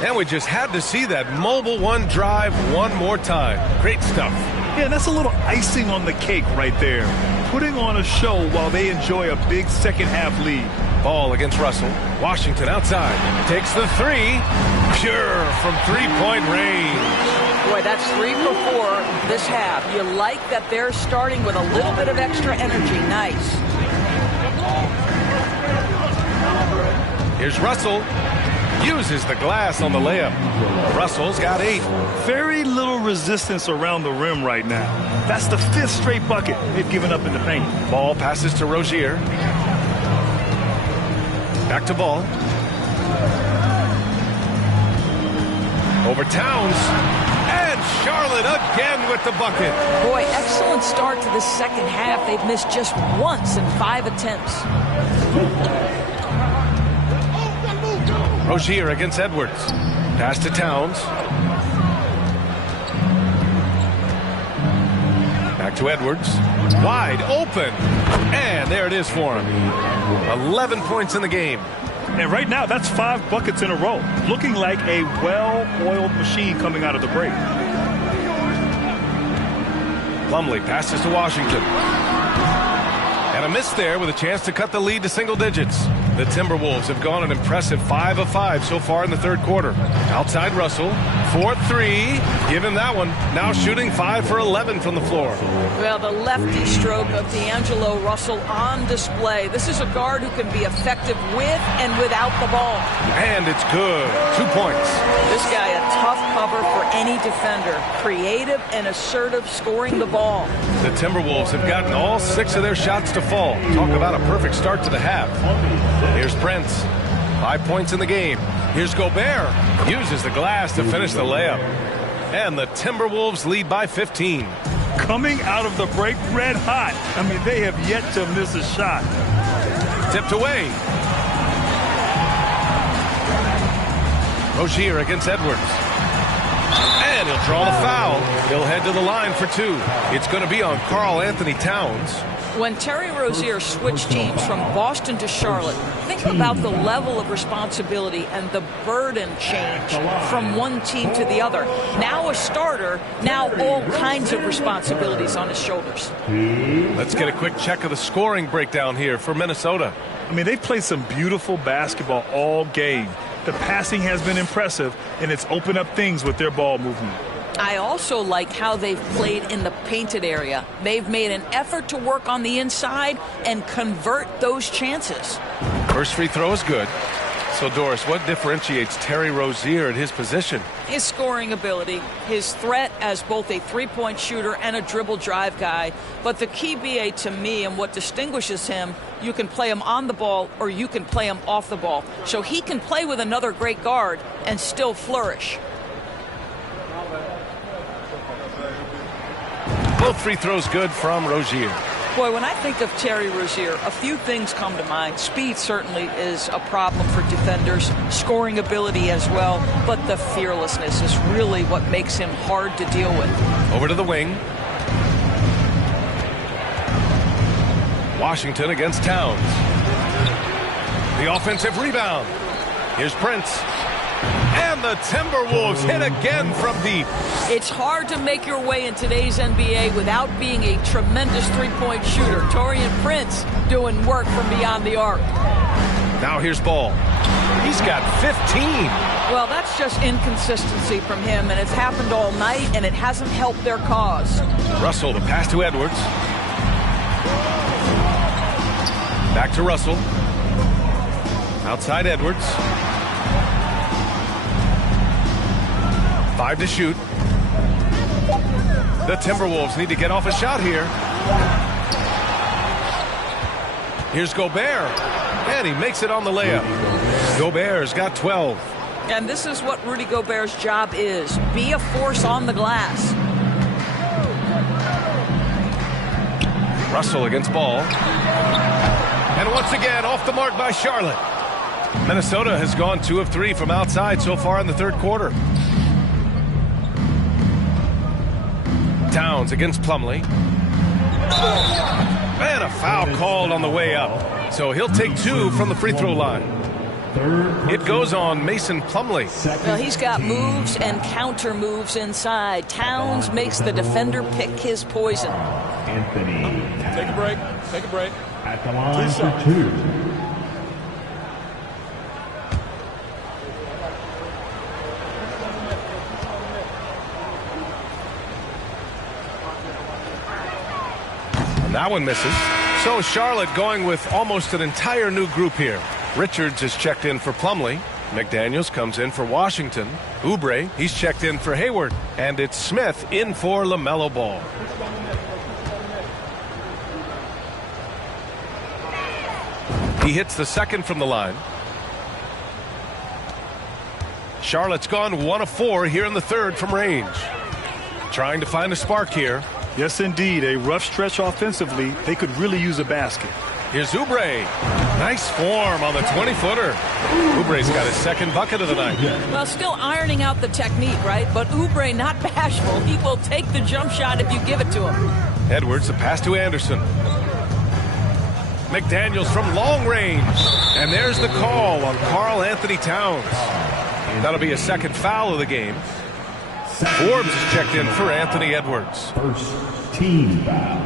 And we just had to see that mobile one drive one more time. Great stuff. Yeah, that's a little icing on the cake right there. Putting on a show while they enjoy a big second half lead. Ball against Russell. Washington outside. Takes the 3. Pure from 3-point range. Boy, that's 3 for 4 this half. You like that they're starting with a little bit of extra energy. Nice. Here's Russell. Uses the glass on the layup. Russell's got 8. Very little resistance around the rim right now. That's the 5th straight bucket they've given up in the paint. Ball passes to Rozier. Back to Ball. Over Towns. And Charlotte again with the bucket. Boy, excellent start to the second half. They've missed just once in 5 attempts. Rozier against Edwards. Pass to Towns. Back to Edwards. Wide open. And there it is for him. 11 points in the game. And right now, that's 5 buckets in a row. Looking like a well-oiled machine coming out of the break. Plumlee passes to Washington. And a miss there with a chance to cut the lead to single digits. The Timberwolves have gone an impressive 5 of 5 so far in the third quarter. Outside Russell, 4-3. Give him that one. Now shooting 5 for 11 from the floor. Well, the lefty stroke of D'Angelo Russell on display. This is a guard who can be effective with and without the ball. And it's good. 2 points. This guy a tough cover for any defender. Creative and assertive scoring the ball. The Timberwolves have gotten all 6 of their shots to fall. Talk about a perfect start to the half. Here's Prince. 5 points in the game. Here's Gobert. Uses the glass to finish the layup. And the Timberwolves lead by 15. Coming out of the break red hot. I mean, they have yet to miss a shot. Tipped away. Rozier against Edwards. And he'll draw the foul. He'll head to the line for 2. It's going to be on Karl Anthony Towns. When Terry Rozier switched teams from Boston to Charlotte, think about the level of responsibility and the burden change from one team to the other. Now a starter, now all kinds of responsibilities on his shoulders. Let's get a quick check of the scoring breakdown here for Minnesota. I mean, they've played some beautiful basketball all game. The passing has been impressive, and it's opened up things with their ball movement. I also like how they've played in the painted area. They've made an effort to work on the inside and convert those chances. First free throw is good. So, Doris, what differentiates Terry Rozier at his position? His scoring ability, his threat as both a three-point shooter and a dribble drive guy. But the key, BA, to me, and what distinguishes him, you can play him on the ball or you can play him off the ball. So he can play with another great guard and still flourish. Both free throws good from Rozier. Boy, when I think of Terry Rozier, a few things come to mind. Speed certainly is a problem for defenders, scoring ability as well, but the fearlessness is really what makes him hard to deal with. Over to the wing. Washington against Towns. The offensive rebound. Here's Prince. And the Timberwolves hit again from deep. It's hard to make your way in today's NBA without being a tremendous three-point shooter. Taurean Prince doing work from beyond the arc. Now here's Ball. He's got 15. Well, that's just inconsistency from him, and it's happened all night, and it hasn't helped their cause. Russell, the pass to Edwards. Back to Russell. Outside Edwards. 5 to shoot. The Timberwolves need to get off a shot here. Here's Gobert. And he makes it on the layup. Gobert's got 12. And this is what Rudy Gobert's job is. Be a force on the glass. Russell against Ball. And once again, off the mark by Charlotte. Minnesota has gone 2 of 3 from outside so far in the third quarter. Towns against Plumlee. And a foul called on the way up. So he'll take 2 from the free throw line. It goes on Mason Plumlee. Well, he's got moves and counter moves inside. Towns makes the defender pick his poison. Anthony. Take a break. Take a break. At the line for 2. And that one misses. So Charlotte going with almost an entire new group here. Richards is checked in for Plumlee. McDaniels comes in for Washington. Oubre, he's checked in for Hayward. And it's Smith in for LaMelo Ball. He hits the second from the line. Charlotte's gone 1 of 4 here in the third from range. Trying to find a spark here. Yes, indeed. A rough stretch offensively. They could really use a basket. Here's Oubre. Nice form on the 20-footer. Oubre's got his second bucket of the night. Well, still ironing out the technique, right? But Oubre not bashful. He will take the jump shot if you give it to him. Edwards, a pass to Anderson. McDaniels from long range. And there's the call on Karl Anthony Towns. That'll be a second foul of the game. Forbes is checked in for Anthony Edwards. First team foul.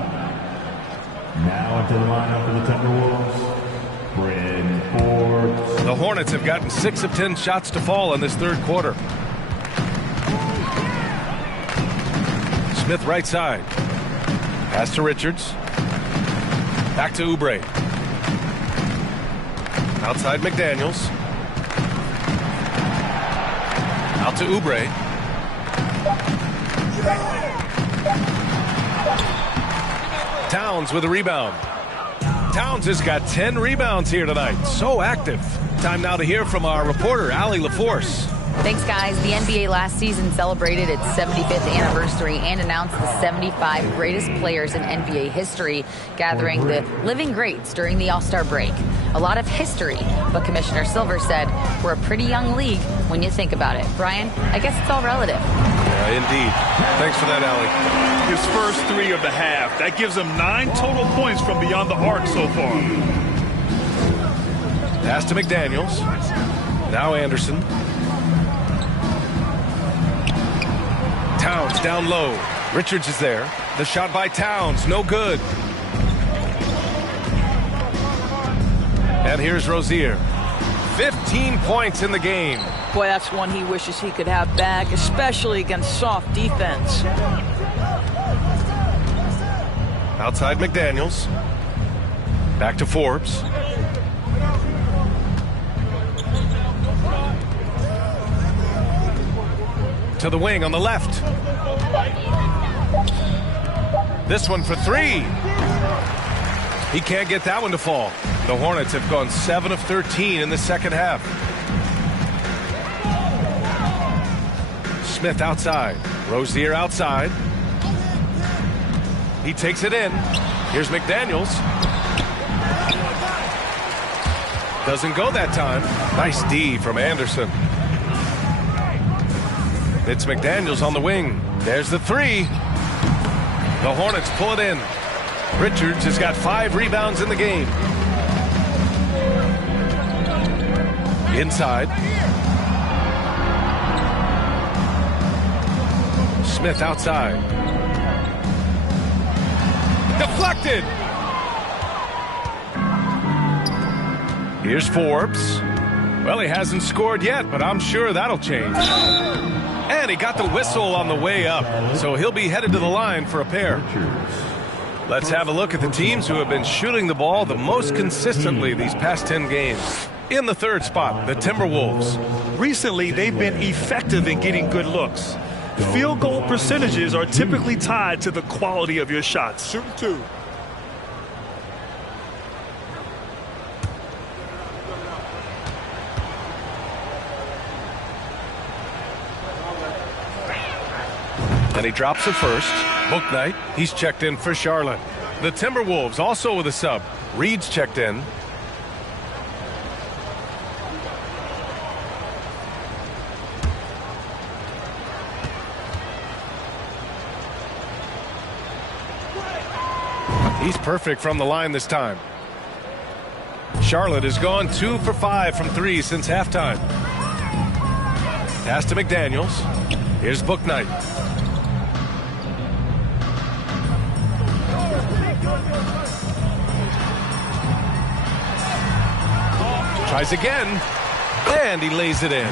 Now into the lineup for the Timberwolves, Bryn Forbes. The Hornets have gotten 6 of 10 shots to fall in this third quarter. Smith right side. Pass to Richards. Back to Oubre. Outside McDaniels. Out to Oubre. Towns with a rebound. Towns has got 10 rebounds here tonight. So active. Time now to hear from our reporter, Allie LaForce. Thanks, guys. The NBA last season celebrated its 75th anniversary and announced the 75 greatest players in NBA history, gathering the living greats during the All-Star break. A lot of history, but Commissioner Silver said we're a pretty young league when you think about it. Brian, I guess it's all relative. Yeah, indeed. Thanks for that, Allie. His first 3 of the half. That gives him 9 total points from beyond the arc so far. Pass to McDaniels. Now Anderson. Towns down low. Richards is there. The shot by Towns, no good. And here's Rozier. 15 points in the game. Boy, that's one he wishes he could have back, especially against soft defense. Outside McDaniels. Back to Forbes. To the wing on the left. This one for 3. He can't get that one to fall. The Hornets have gone 7 of 13 in the second half. Smith outside. Rozier outside. He takes it in. Here's McDaniels. Doesn't go that time. Nice D from Anderson. It's McDaniels on the wing. There's the 3. The Hornets pull it in. Richards has got 5 rebounds in the game. Inside. Smith outside. Deflected. Here's Forbes. Well, he hasn't scored yet, but I'm sure that'll change. And he got the whistle on the way up, so he'll be headed to the line for a pair. Let's have a look at the teams who have been shooting the ball the most consistently these past 10 games. In the third spot, the Timberwolves. Recently, they've been effective in getting good looks. Field goal percentages are typically tied to the quality of your shots. Shooting 2. And he drops it first. Bouknight, he's checked in for Charlotte. The Timberwolves also with a sub. Reed's checked in. He's perfect from the line this time. Charlotte has gone 2 for 5 from 3 since halftime. Pass to McDaniels. Here's Bouknight. Tries again, and he lays it in.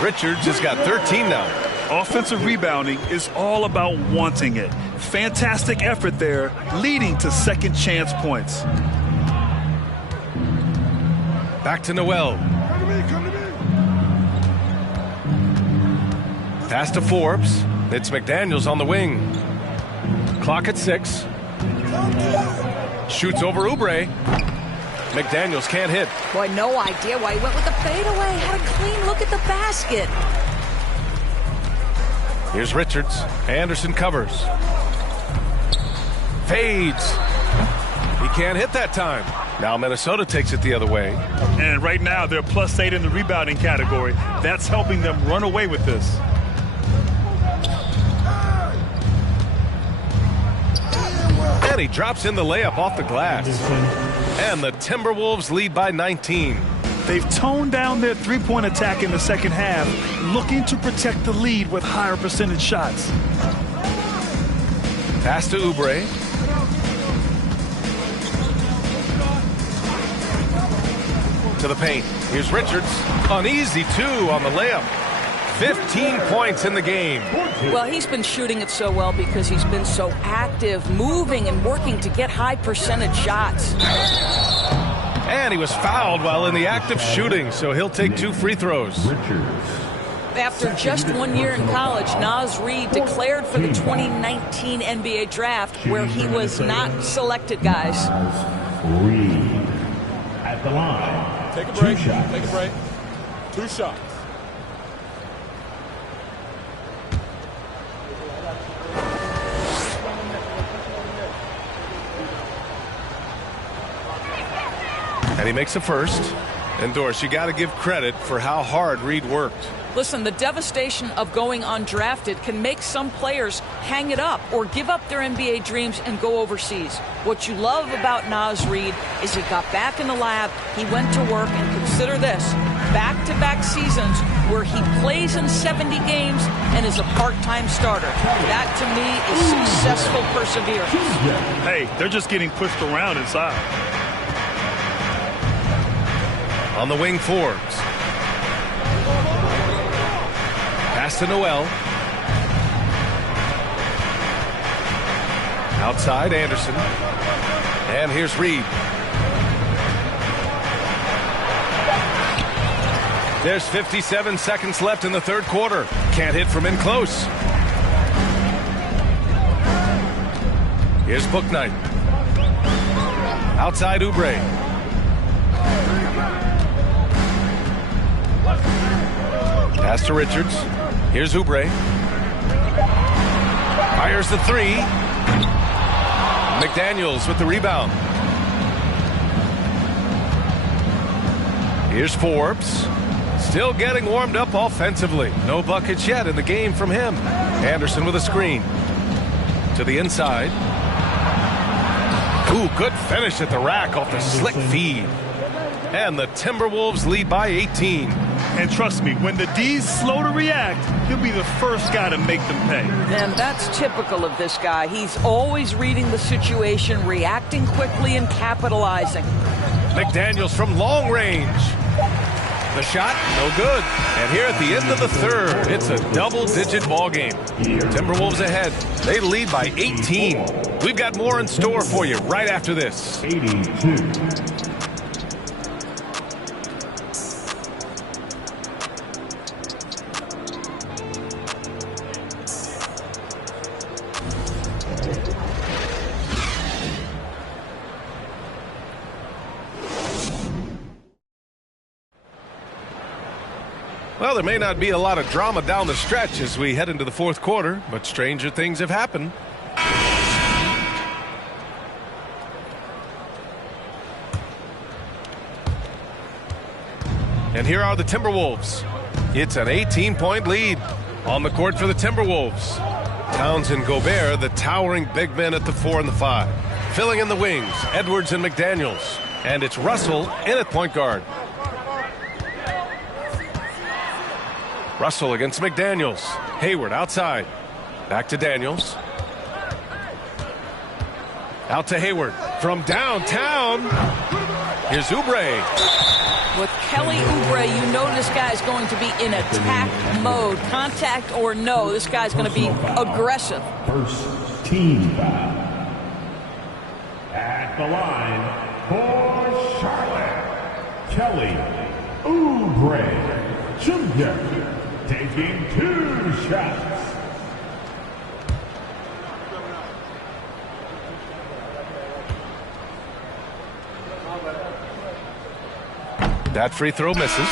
Richards has got 13 now. Offensive rebounding is all about wanting it. Fantastic effort there, leading to second chance points. Back to Noel. Pass to Forbes. It's McDaniels on the wing. Clock at 6. Shoots over Oubre. McDaniels can't hit. Boy, no idea why he went with the fadeaway. Had a clean look at the basket. Here's Richards. Anderson covers. Fades. He can't hit that time. Now Minnesota takes it the other way. And right now they're +8 in the rebounding category. That's helping them run away with this. And he drops in the layup off the glass. And the Timberwolves lead by 19. They've toned down their three-point attack in the second half, looking to protect the lead with higher percentage shots. Pass to Oubre. To the paint. Here's Richards. An easy 2 on the layup. 15 points in the game. Well, he's been shooting it so well because he's been so active, moving and working to get high percentage shots. And he was fouled while in the act of shooting, so he'll take 2 free throws. After just 1 year in college, Naz Reid declared for the 2019 NBA draft, where he was not selected, guys. Reid at the line. Take a break. Take a break. 2 shots. And he makes the first. And Doris, you got to give credit for how hard Reid worked. Listen, the devastation of going undrafted can make some players hang it up or give up their NBA dreams and go overseas. What you love about Naz Reid is he got back in the lab, he went to work, and consider this, back-to-back seasons where he plays in 70 games and is a part-time starter. That, to me, is successful perseverance. Hey, they're just getting pushed around inside. On the wing, Forbes. Pass to Noel. Outside, Anderson. And here's Reid. There's 57 seconds left in the third quarter. Can't hit from in close. Here's Bouknight. Outside, Oubre. Pass to Richards. Here's Oubre. Fires the 3. McDaniels with the rebound. Here's Forbes. Still getting warmed up offensively. No buckets yet in the game from him. Anderson with a screen. To the inside. Ooh, good finish at the rack off the slick feed. And the Timberwolves lead by 18. And trust me, when the D's slow to react, he'll be the first guy to make them pay. And that's typical of this guy. He's always reading the situation, reacting quickly, and capitalizing. McDaniels from long range. The shot, no good. And here at the end of the third, it's a double-digit ball game. Timberwolves ahead. They lead by 18. We've got more in store for you right after this. 82. Well, there may not be a lot of drama down the stretch as we head into the fourth quarter, but stranger things have happened. And here are the Timberwolves. It's an 18-point lead on the court for the Timberwolves. Towns and Gobert, the towering big men at the 4 and the 5. Filling in the wings, Edwards and McDaniels. And it's Russell in at point guard. Russell against McDaniels. Hayward outside. Back to Daniels. Out to Hayward. From downtown. Here's Oubre. With Kelly Oubre, you know this guy's going to be in attack mode. Contact or no, this guy's going to be aggressive. First team foul. At the line for Charlotte, Kelly Oubre Jr. taking 2 shots. That free throw misses.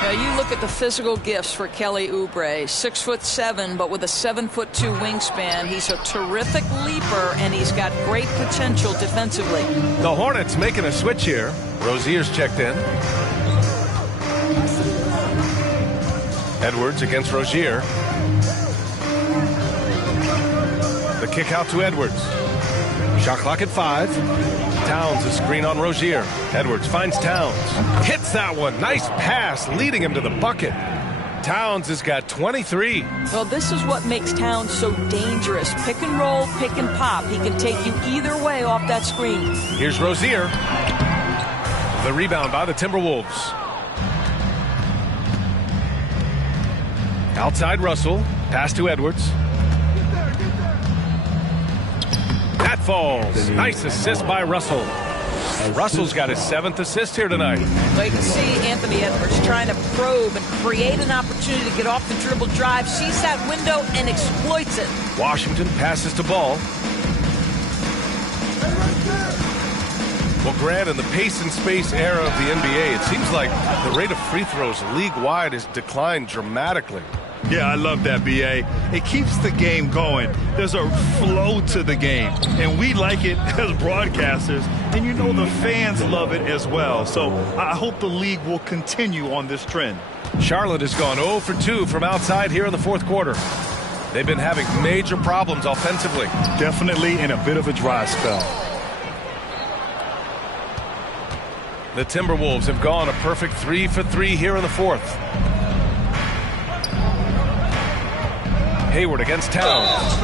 Now you look at the physical gifts for Kelly Oubre. 6'7", but with a 7'2" wingspan. He's a terrific leaper, and he's got great potential defensively. The Hornets making a switch here. Rozier's checked in. Edwards against Rozier. The kick out to Edwards. Shot clock at 5. Towns a screen on Rozier. Edwards finds Towns. Hits that one. Nice pass leading him to the bucket. Towns has got 23. Well, this is what makes Towns so dangerous. Pick and roll, pick and pop. He can take you either way off that screen. Here's Rozier. The rebound by the Timberwolves. Outside Russell. Pass to Edwards. That falls. Nice assist by Russell. Russell's got his 7th assist here tonight. Well, you can see Anthony Edwards trying to probe and create an opportunity to get off the dribble drive. Sees that window and exploits it. Washington passes to Ball. Well, Grant, in the pace and space era of the NBA, it seems like the rate of free throws league-wide has declined dramatically. Yeah, I love that, B.A. It keeps the game going. There's a flow to the game, and we like it as broadcasters, and you know the fans love it as well. So I hope the league will continue on this trend. Charlotte has gone 0 for 2 from outside here in the fourth quarter. They've been having major problems offensively. Definitely in a bit of a dry spell. The Timberwolves have gone a perfect 3 for 3 here in the fourth. Hayward against Towns.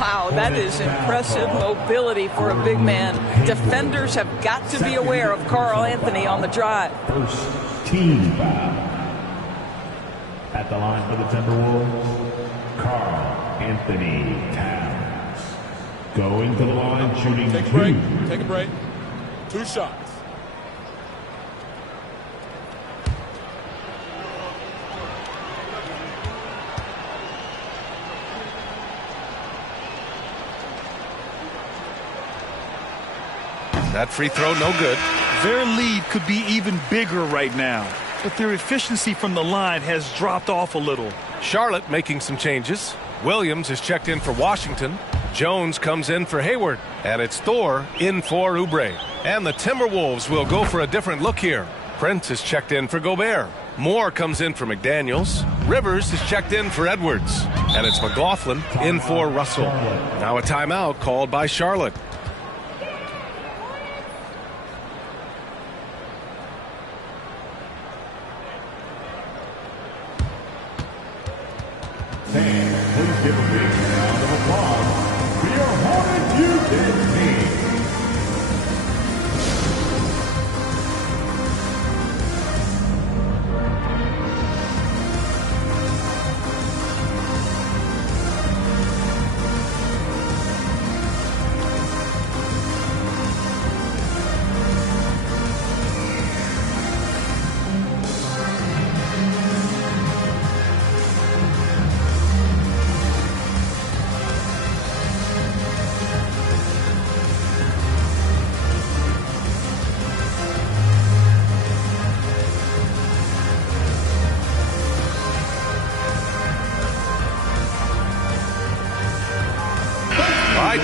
Wow, that is impressive mobility for a big man. Defenders have got to be aware of Karl Anthony on the drive. First team foul. At the line for the Timberwolves, Karl Anthony Towns. Going to the line, shooting Take a 2. break. Take a break. 2 shots. That free throw, no good. Their lead could be even bigger right now, but their efficiency from the line has dropped off a little. Charlotte making some changes. Williams is checked in for Washington. Jones comes in for Hayward. And it's Thor in for Oubre. And the Timberwolves will go for a different look here. Prince is checked in for Gobert. Moore comes in for McDaniels. Rivers is checked in for Edwards. And it's McLaughlin in for Russell. Now a timeout called by Charlotte. Fans, please give a big round of applause for your Hornets Houston team.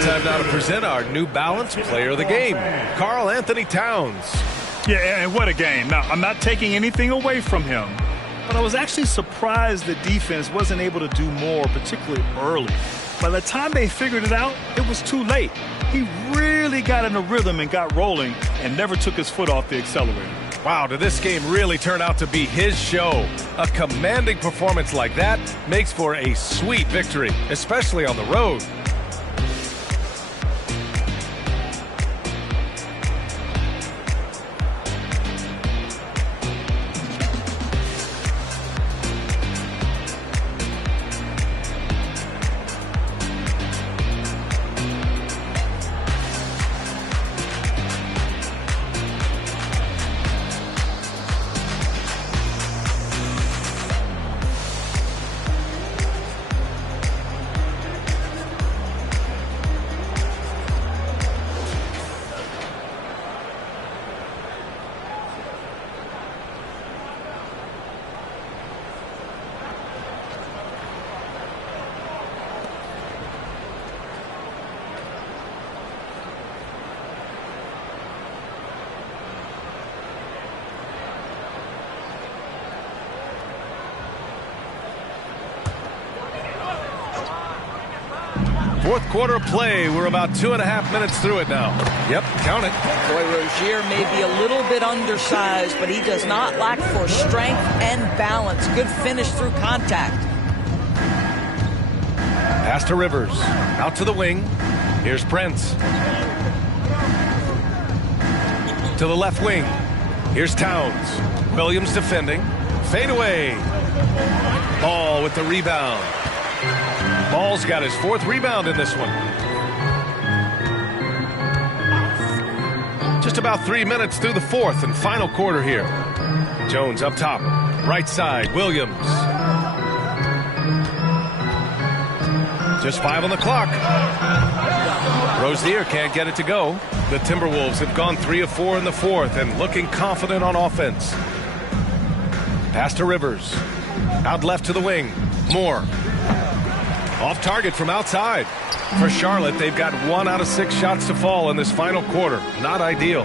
Time now to present our New Balance Player of the Game, Karl Anthony Towns. Yeah, and what a game. Now, I'm not taking anything away from him, but I was actually surprised the defense wasn't able to do more, particularly early. By the time they figured it out, it was too late. He really got in a rhythm and got rolling and never took his foot off the accelerator. Wow, did this game really turn out to be his show? A commanding performance like that makes for a sweet victory, especially on the road. Fourth quarter play. We're about 2.5 minutes through it now. Yep, count it. Boy, Rozier may be a little bit undersized, but he does not lack for strength and balance. Good finish through contact. Pass to Rivers. Out to the wing. Here's Prince. To the left wing. Here's Towns. Williams defending. Fade away. Ball with the rebound. Ball's got his 4th rebound in this one. Just about 3 minutes through the 4th and final quarter here. Jones up top. Right side. Williams. Just 5 on the clock. Rozier can't get it to go. The Timberwolves have gone 3 of 4 in the 4th and looking confident on offense. Pass to Rivers. Out left to the wing. Moore. Off target from outside. For Charlotte, they've got 1 out of 6 shots to fall in this final quarter. Not ideal.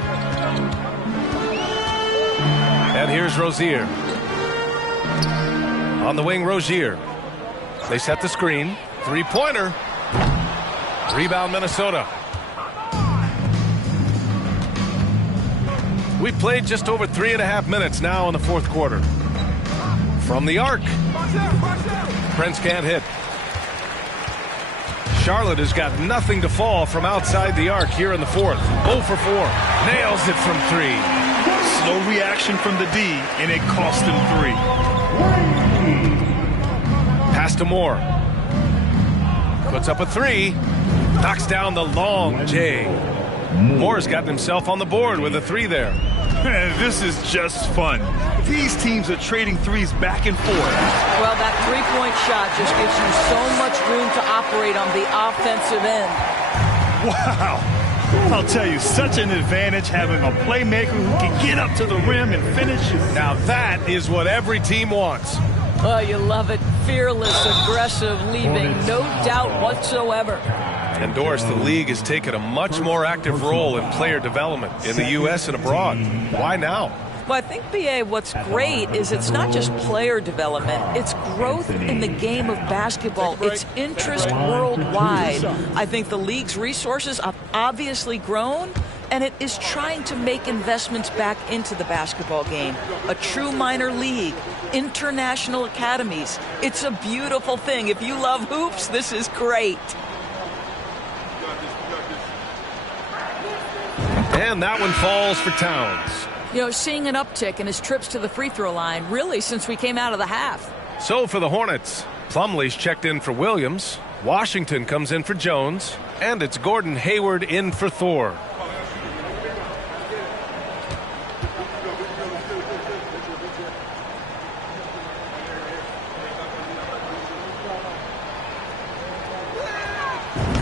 And here's Rozier. On the wing, Rozier. They set the screen. 3-pointer. Rebound, Minnesota. We played just over 3.5 minutes now in the 4th quarter. From the arc. Prince can't hit. Charlotte has got nothing to fall from outside the arc here in the 4th. 0 for 4. Nails it from 3. Slow reaction from the D, and it cost him 3. Pass to Moore. Puts up a 3. Knocks down the long J. Moore's gotten himself on the board with a 3 there. Man, this is just fun. These teams are trading threes back and forth. Well, that three-point shot just gives you so much room to operate on the offensive end. Wow. I'll tell you, such an advantage having a playmaker who can get up to the rim and finish. Now that is what every team wants. Oh, you love it. Fearless, aggressive, leaving no doubt whatsoever. And Doris, the league has taken a much more active role in player development in the U.S. and abroad. Why now? Well, I think, B.A., what's great is it's not just player development. It's growth in the game of basketball. It's interest worldwide. I think the league's resources have obviously grown, and it is trying to make investments back into the basketball game. A true minor league, international academies. It's a beautiful thing. If you love hoops, this is great. And that one falls for Towns. You know, seeing an uptick in his trips to the free throw line, really, since we came out of the half. So for the Hornets, Plumlee's checked in for Williams. Washington comes in for Jones. And it's Gordon Hayward in for Thor.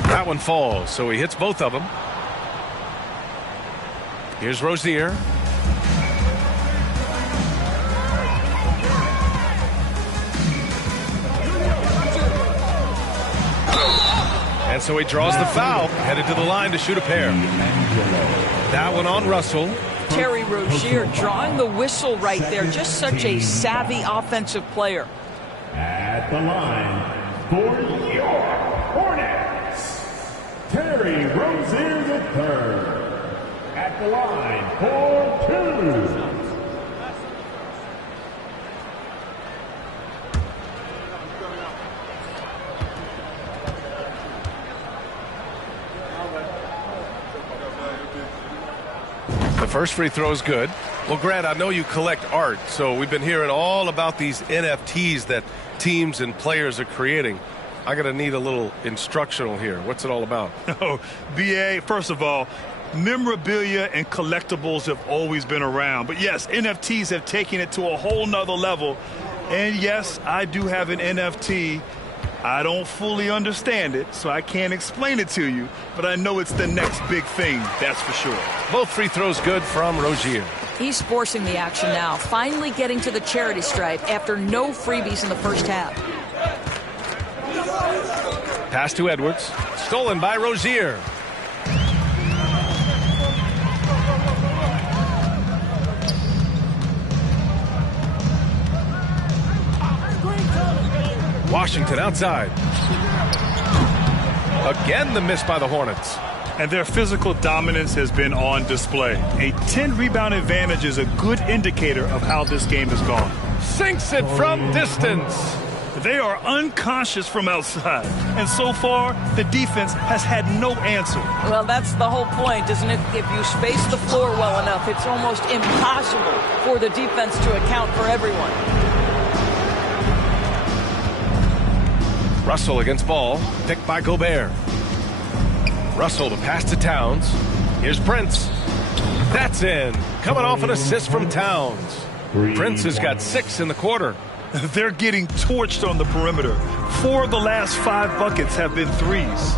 That one falls, so he hits both of them. Here's Rozier. And so he draws the foul, headed to the line to shoot a pair. That one on Russell. Terry Rozier drawing the whistle right there. Just such a savvy offensive player. At the line for your Hornets, Terry Rozier III. At the line for 2. The first free throw is good. Well, Grant, I know you collect art, so we've been hearing all about these NFTs that teams and players are creating. I'm going to need a little instructional here. What's it all about? Oh, BA, first of all, memorabilia and collectibles have always been around. But yes, NFTs have taken it to a whole nother level. And yes, I do have an NFT. I don't fully understand it, so I can't explain it to you. But I know it's the next big thing, that's for sure. Both free throws good from Rozier. He's forcing the action now, finally getting to the charity stripe after no freebies in the first half. Pass to Edwards. Stolen by Rozier. Washington outside. Again, the miss by the Hornets. And their physical dominance has been on display. A 10-rebound advantage is a good indicator of how this game has gone. Sinks it from distance. They are unconscious from outside. And so far, the defense has had no answer. Well, that's the whole point, isn't it? If you space the floor well enough, it's almost impossible for the defense to account for everyone. Russell against ball, picked by Gobert. Russell to pass to Towns. Here's Prince. That's in. Coming off an assist from Towns. Prince has got 6 in the quarter. They're getting torched on the perimeter. 4 of the last 5 buckets have been threes.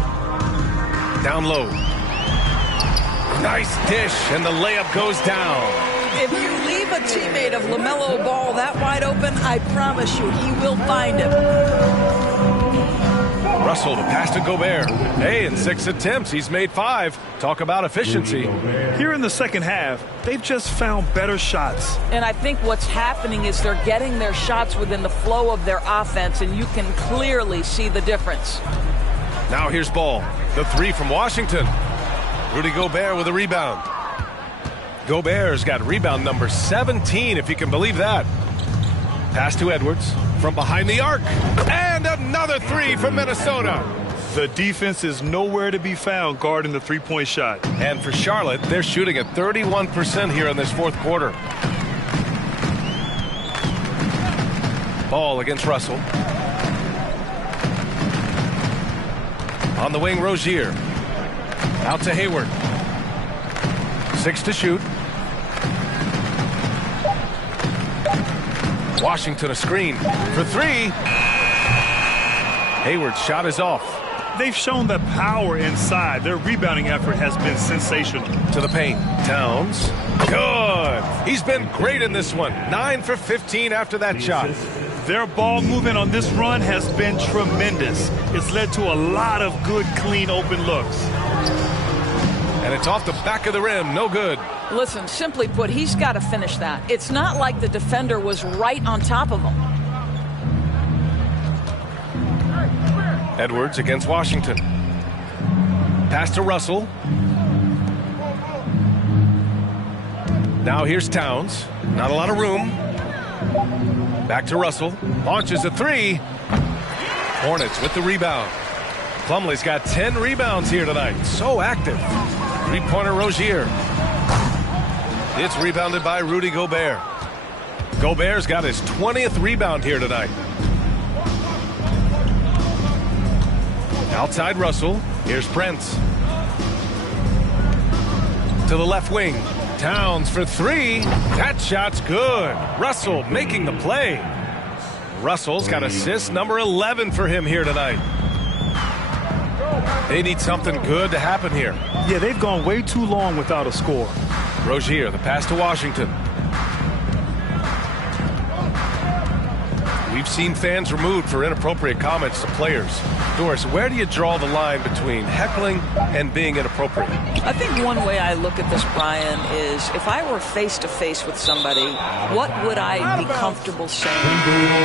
Down low. Nice dish, and the layup goes down. If you leave a teammate of LaMelo Ball that wide open, I promise you he will find him. Russell to pass to Gobert. Hey, in 6 attempts, he's made 5. Talk about efficiency. Here in the second half, they've just found better shots. And I think what's happening is they're getting their shots within the flow of their offense, and you can clearly see the difference. Now here's Ball. The 3 from Washington. Rudy Gobert with a rebound. Gobert's got rebound number 17, if you can believe that. Pass to Edwards from behind the arc. And another 3 from Minnesota. The defense is nowhere to be found guarding the three-point shot. And for Charlotte, they're shooting at 31% here in this fourth quarter. Ball against Russell. On the wing, Rozier. Out to Hayward. 6 to shoot. Washington a screen for 3. Hayward's shot is off. They've shown the power inside. Their rebounding effort has been sensational. To the paint. Towns. Good. He's been great in this one. 9 for 15 after that shot. Their ball movement on this run has been tremendous. It's led to a lot of good, clean, open looks. And it's off the back of the rim. No good. Listen, simply put, he's got to finish that. It's not like the defender was right on top of him. Edwards against Washington. Pass to Russell. Now here's Towns. Not a lot of room. Back to Russell. Launches a 3. Hornets with the rebound. Plumlee's got 10 rebounds here tonight. So active. Three-pointer Rozier. It's rebounded by Rudy Gobert. Gobert's got his 20th rebound here tonight. Outside Russell. Here's Prince. To the left wing. Towns for 3. That shot's good. Russell making the play. Russell's got assist number 11 for him here tonight. They need something good to happen here. Yeah, they've gone way too long without a score. Rozier, the pass to Washington. We've seen fans removed for inappropriate comments to players. Doris, where do you draw the line between heckling and being inappropriate? I think one way I look at this, Brian, is if I were face-to-face with somebody, what would I be comfortable saying?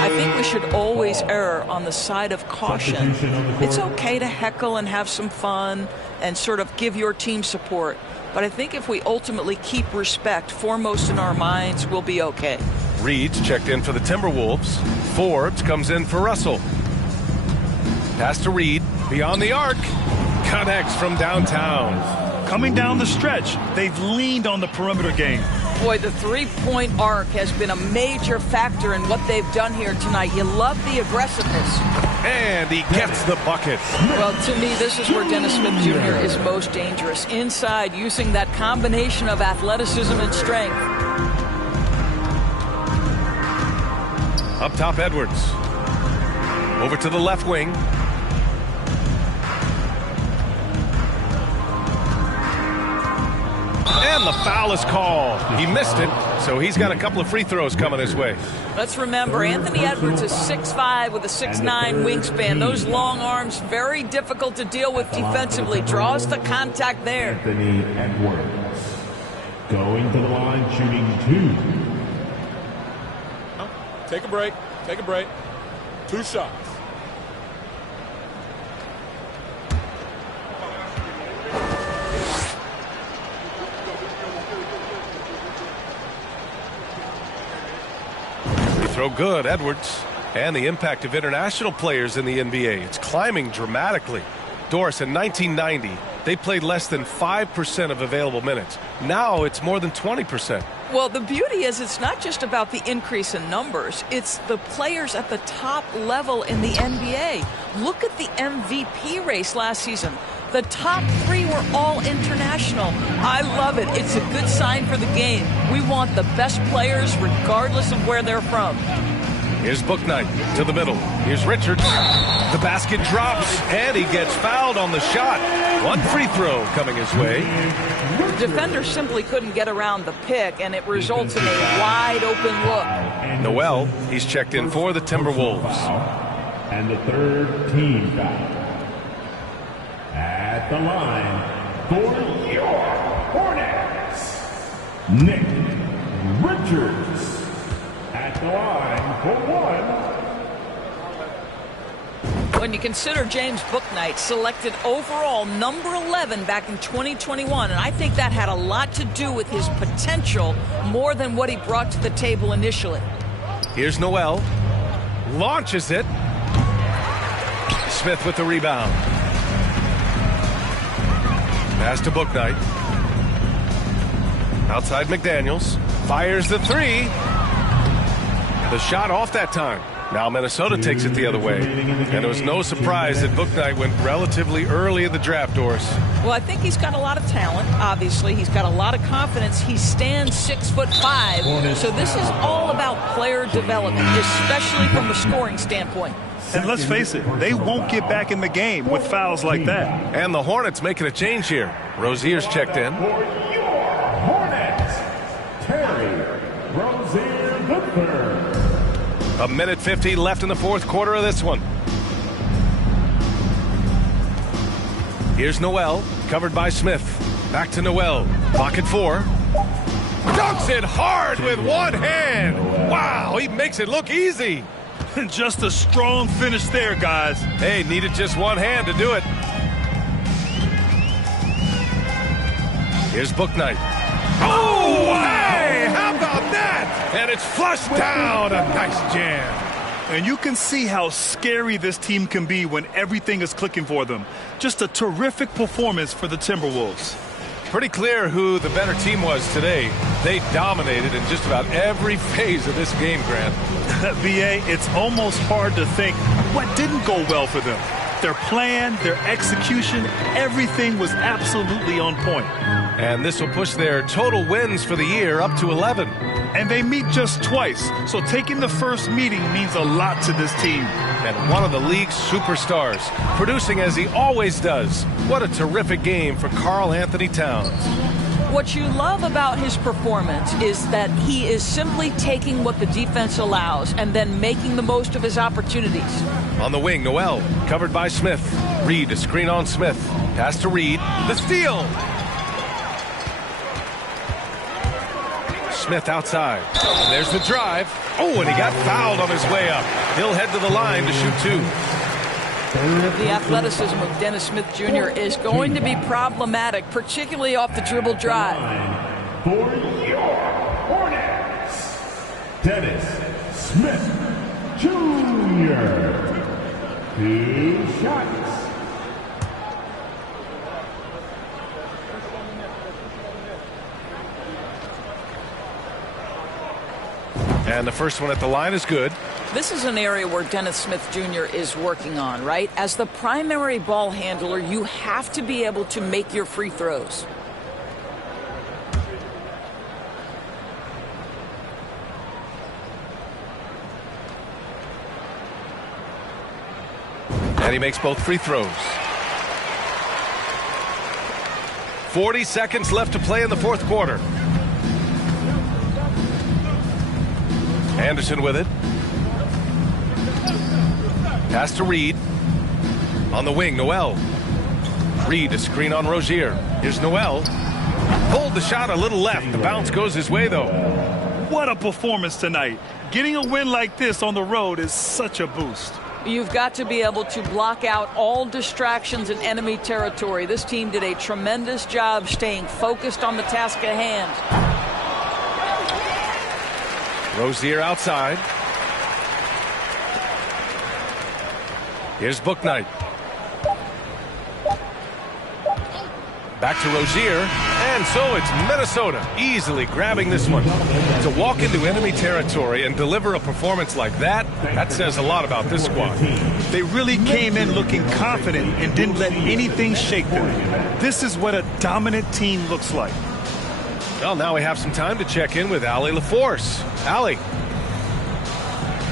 I think we should always err on the side of caution. It's okay to heckle and have some fun and sort of give your team support. But I think if we ultimately keep respect foremost in our minds, we'll be okay. Reed's checked in for the Timberwolves. Forbes comes in for Russell. Pass to Reed. Beyond the arc. Connects from downtown. Coming down the stretch, they've leaned on the perimeter game. Boy, the three-point arc has been a major factor in what they've done here tonight. You love the aggressiveness. And he gets the bucket. Well, to me, this is where Dennis Smith Jr. is most dangerous. Inside, using that combination of athleticism and strength. Up top, Edwards. Over to the left wing. And the foul is called. He missed it, so he's got a couple of free throws coming his way. Let's remember, Anthony Edwards is 6'5" with a 6'9" wingspan. Those long arms, very difficult to deal with defensively. Draws the contact there. Anthony Edwards going to the line, shooting 2. Take a break. Take a break. 2 shots. throw good, Edwards. And the impact of international players in the NBA. It's climbing dramatically. Doris, in 1990, they played less than 5% of available minutes. Now it's more than 20%. Well, the beauty is it's not just about the increase in numbers. It's the players at the top level in the NBA. Look at the MVP race last season. The top 3 were all international. I love it. It's a good sign for the game. We want the best players regardless of where they're from. Here's Bouknight to the middle. Here's Richards. The basket drops, and he gets fouled on the shot. One free throw coming his way. The defender simply couldn't get around the pick, and it results in a wide-open look. Noel, he's checked in for the Timberwolves. And the third team foul. At the line for your Hornets, Nick Richards. At the line for 1. When you consider James Bouknight selected overall number 11 back in 2021, and I think that had a lot to do with his potential more than what he brought to the table initially. Here's Noel. Launches it. Smith with the rebound. Pass to Bouknight. Outside McDaniels. Fires the 3. The shot off that time. Now Minnesota takes it the other way. And it was no surprise that Bouknight went relatively early in the draft, Doris. Well, I think he's got a lot of talent, obviously. He's got a lot of confidence. He stands 6'5". So this is all about player development, especially from a scoring standpoint. And let's face it, they won't get back in the game with fouls like that. And the Hornets making a change here. Rozier's checked in. For your Hornets, Terry Rozier III. A minute 50 left in the fourth quarter of this one. Here's Noel, covered by Smith. Back to Noel. Pocket 4. Dunks it hard with one hand. Wow, he makes it look easy. Just a strong finish there, guys. Hey, needed just one hand to do it. Here's Bouknight. Oh, hey, how about that? And it's flushed down. A nice jam. And you can see how scary this team can be when everything is clicking for them. Just a terrific performance for the Timberwolves. Pretty clear who the better team was today. They dominated in just about every phase of this game, Grant. BA, it's almost hard to think what didn't go well for them. Their plan, their execution, everything was absolutely on point. And this will push their total wins for the year up to 11. And they meet just twice, so taking the first meeting means a lot to this team. And one of the league's superstars, producing as he always does. What a terrific game for Karl Anthony Towns. What you love about his performance is that he is simply taking what the defense allows and then making the most of his opportunities. On the wing, Noel, covered by Smith. Reed, a screen on Smith. Pass to Reed. The steal. Smith outside. And there's the drive. Oh, and he got fouled on his way up. He'll head to the line to shoot 2. The athleticism of Dennis Smith Jr. is going to be problematic, particularly off the dribble drive. For your Hornets, Dennis Smith Jr. 2 shots. And the first one at the line is good. This is an area where Dennis Smith Jr. is working on, right? As the primary ball handler, you have to be able to make your free throws. And he makes both free throws. 40 seconds left to play in the fourth quarter. Anderson with it. Pass to Reed. On the wing, Noel. Reed, a screen on Rozier. Here's Noel. Pulled the shot a little left. The bounce goes his way, though. What a performance tonight. Getting a win like this on the road is such a boost. You've got to be able to block out all distractions in enemy territory. This team did a tremendous job staying focused on the task at hand. Rozier outside. Here's Bouknight. Back to Rozier, and so it's Minnesota easily grabbing this one. To walk into enemy territory and deliver a performance like that, that says a lot about this squad. They really came in looking confident and didn't let anything shake them. This is what a dominant team looks like. Well, now we have some time to check in with Allie LaForce. Allie.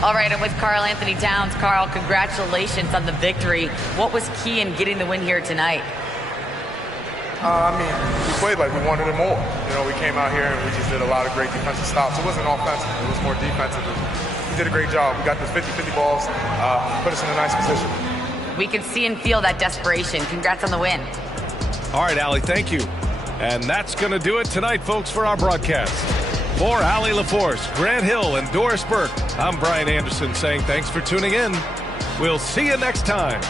All right, I'm with Karl Anthony Towns. Karl, congratulations on the victory. What was key in getting the win here tonight? We played like we wanted it more. We came out here and we just did a lot of great defensive stops. It wasn't offensive. It was more defensive. We did a great job. We got those 50-50 balls, put us in a nice position. We could see and feel that desperation. Congrats on the win. All right, Allie, thank you. And that's going to do it tonight, folks, for our broadcast. For Allie LaForce, Grant Hill, and Doris Burke, I'm Brian Anderson saying thanks for tuning in. We'll see you next time.